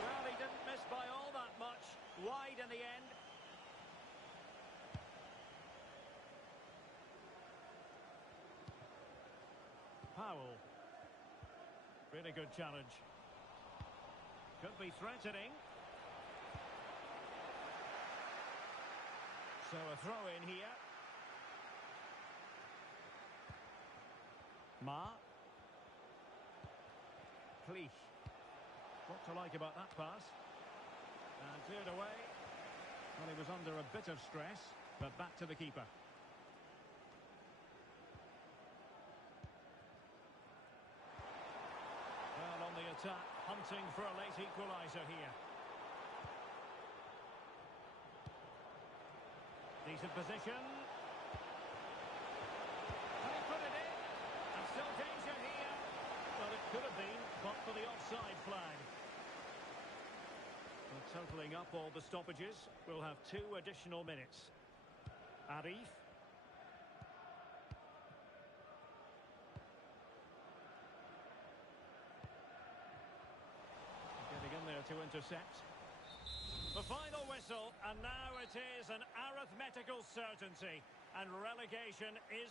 Well, he didn't miss by all that much. Wide in the end. Powell. Really good challenge. Could be threatening. So a throw in here. Ma. Cleach. What to like about that pass? And cleared away. Well, he was under a bit of stress, but back to the keeper. Well, on the attack, hunting for a late equaliser here. Decent position. Can he put it in? And still danger here. Well, it could have been, but for the offside flag. Well, totalling up all the stoppages, we'll have 2 additional minutes. Arif. Getting in there to intercept. The final whistle, and now it is an arithmetical certainty, and relegation is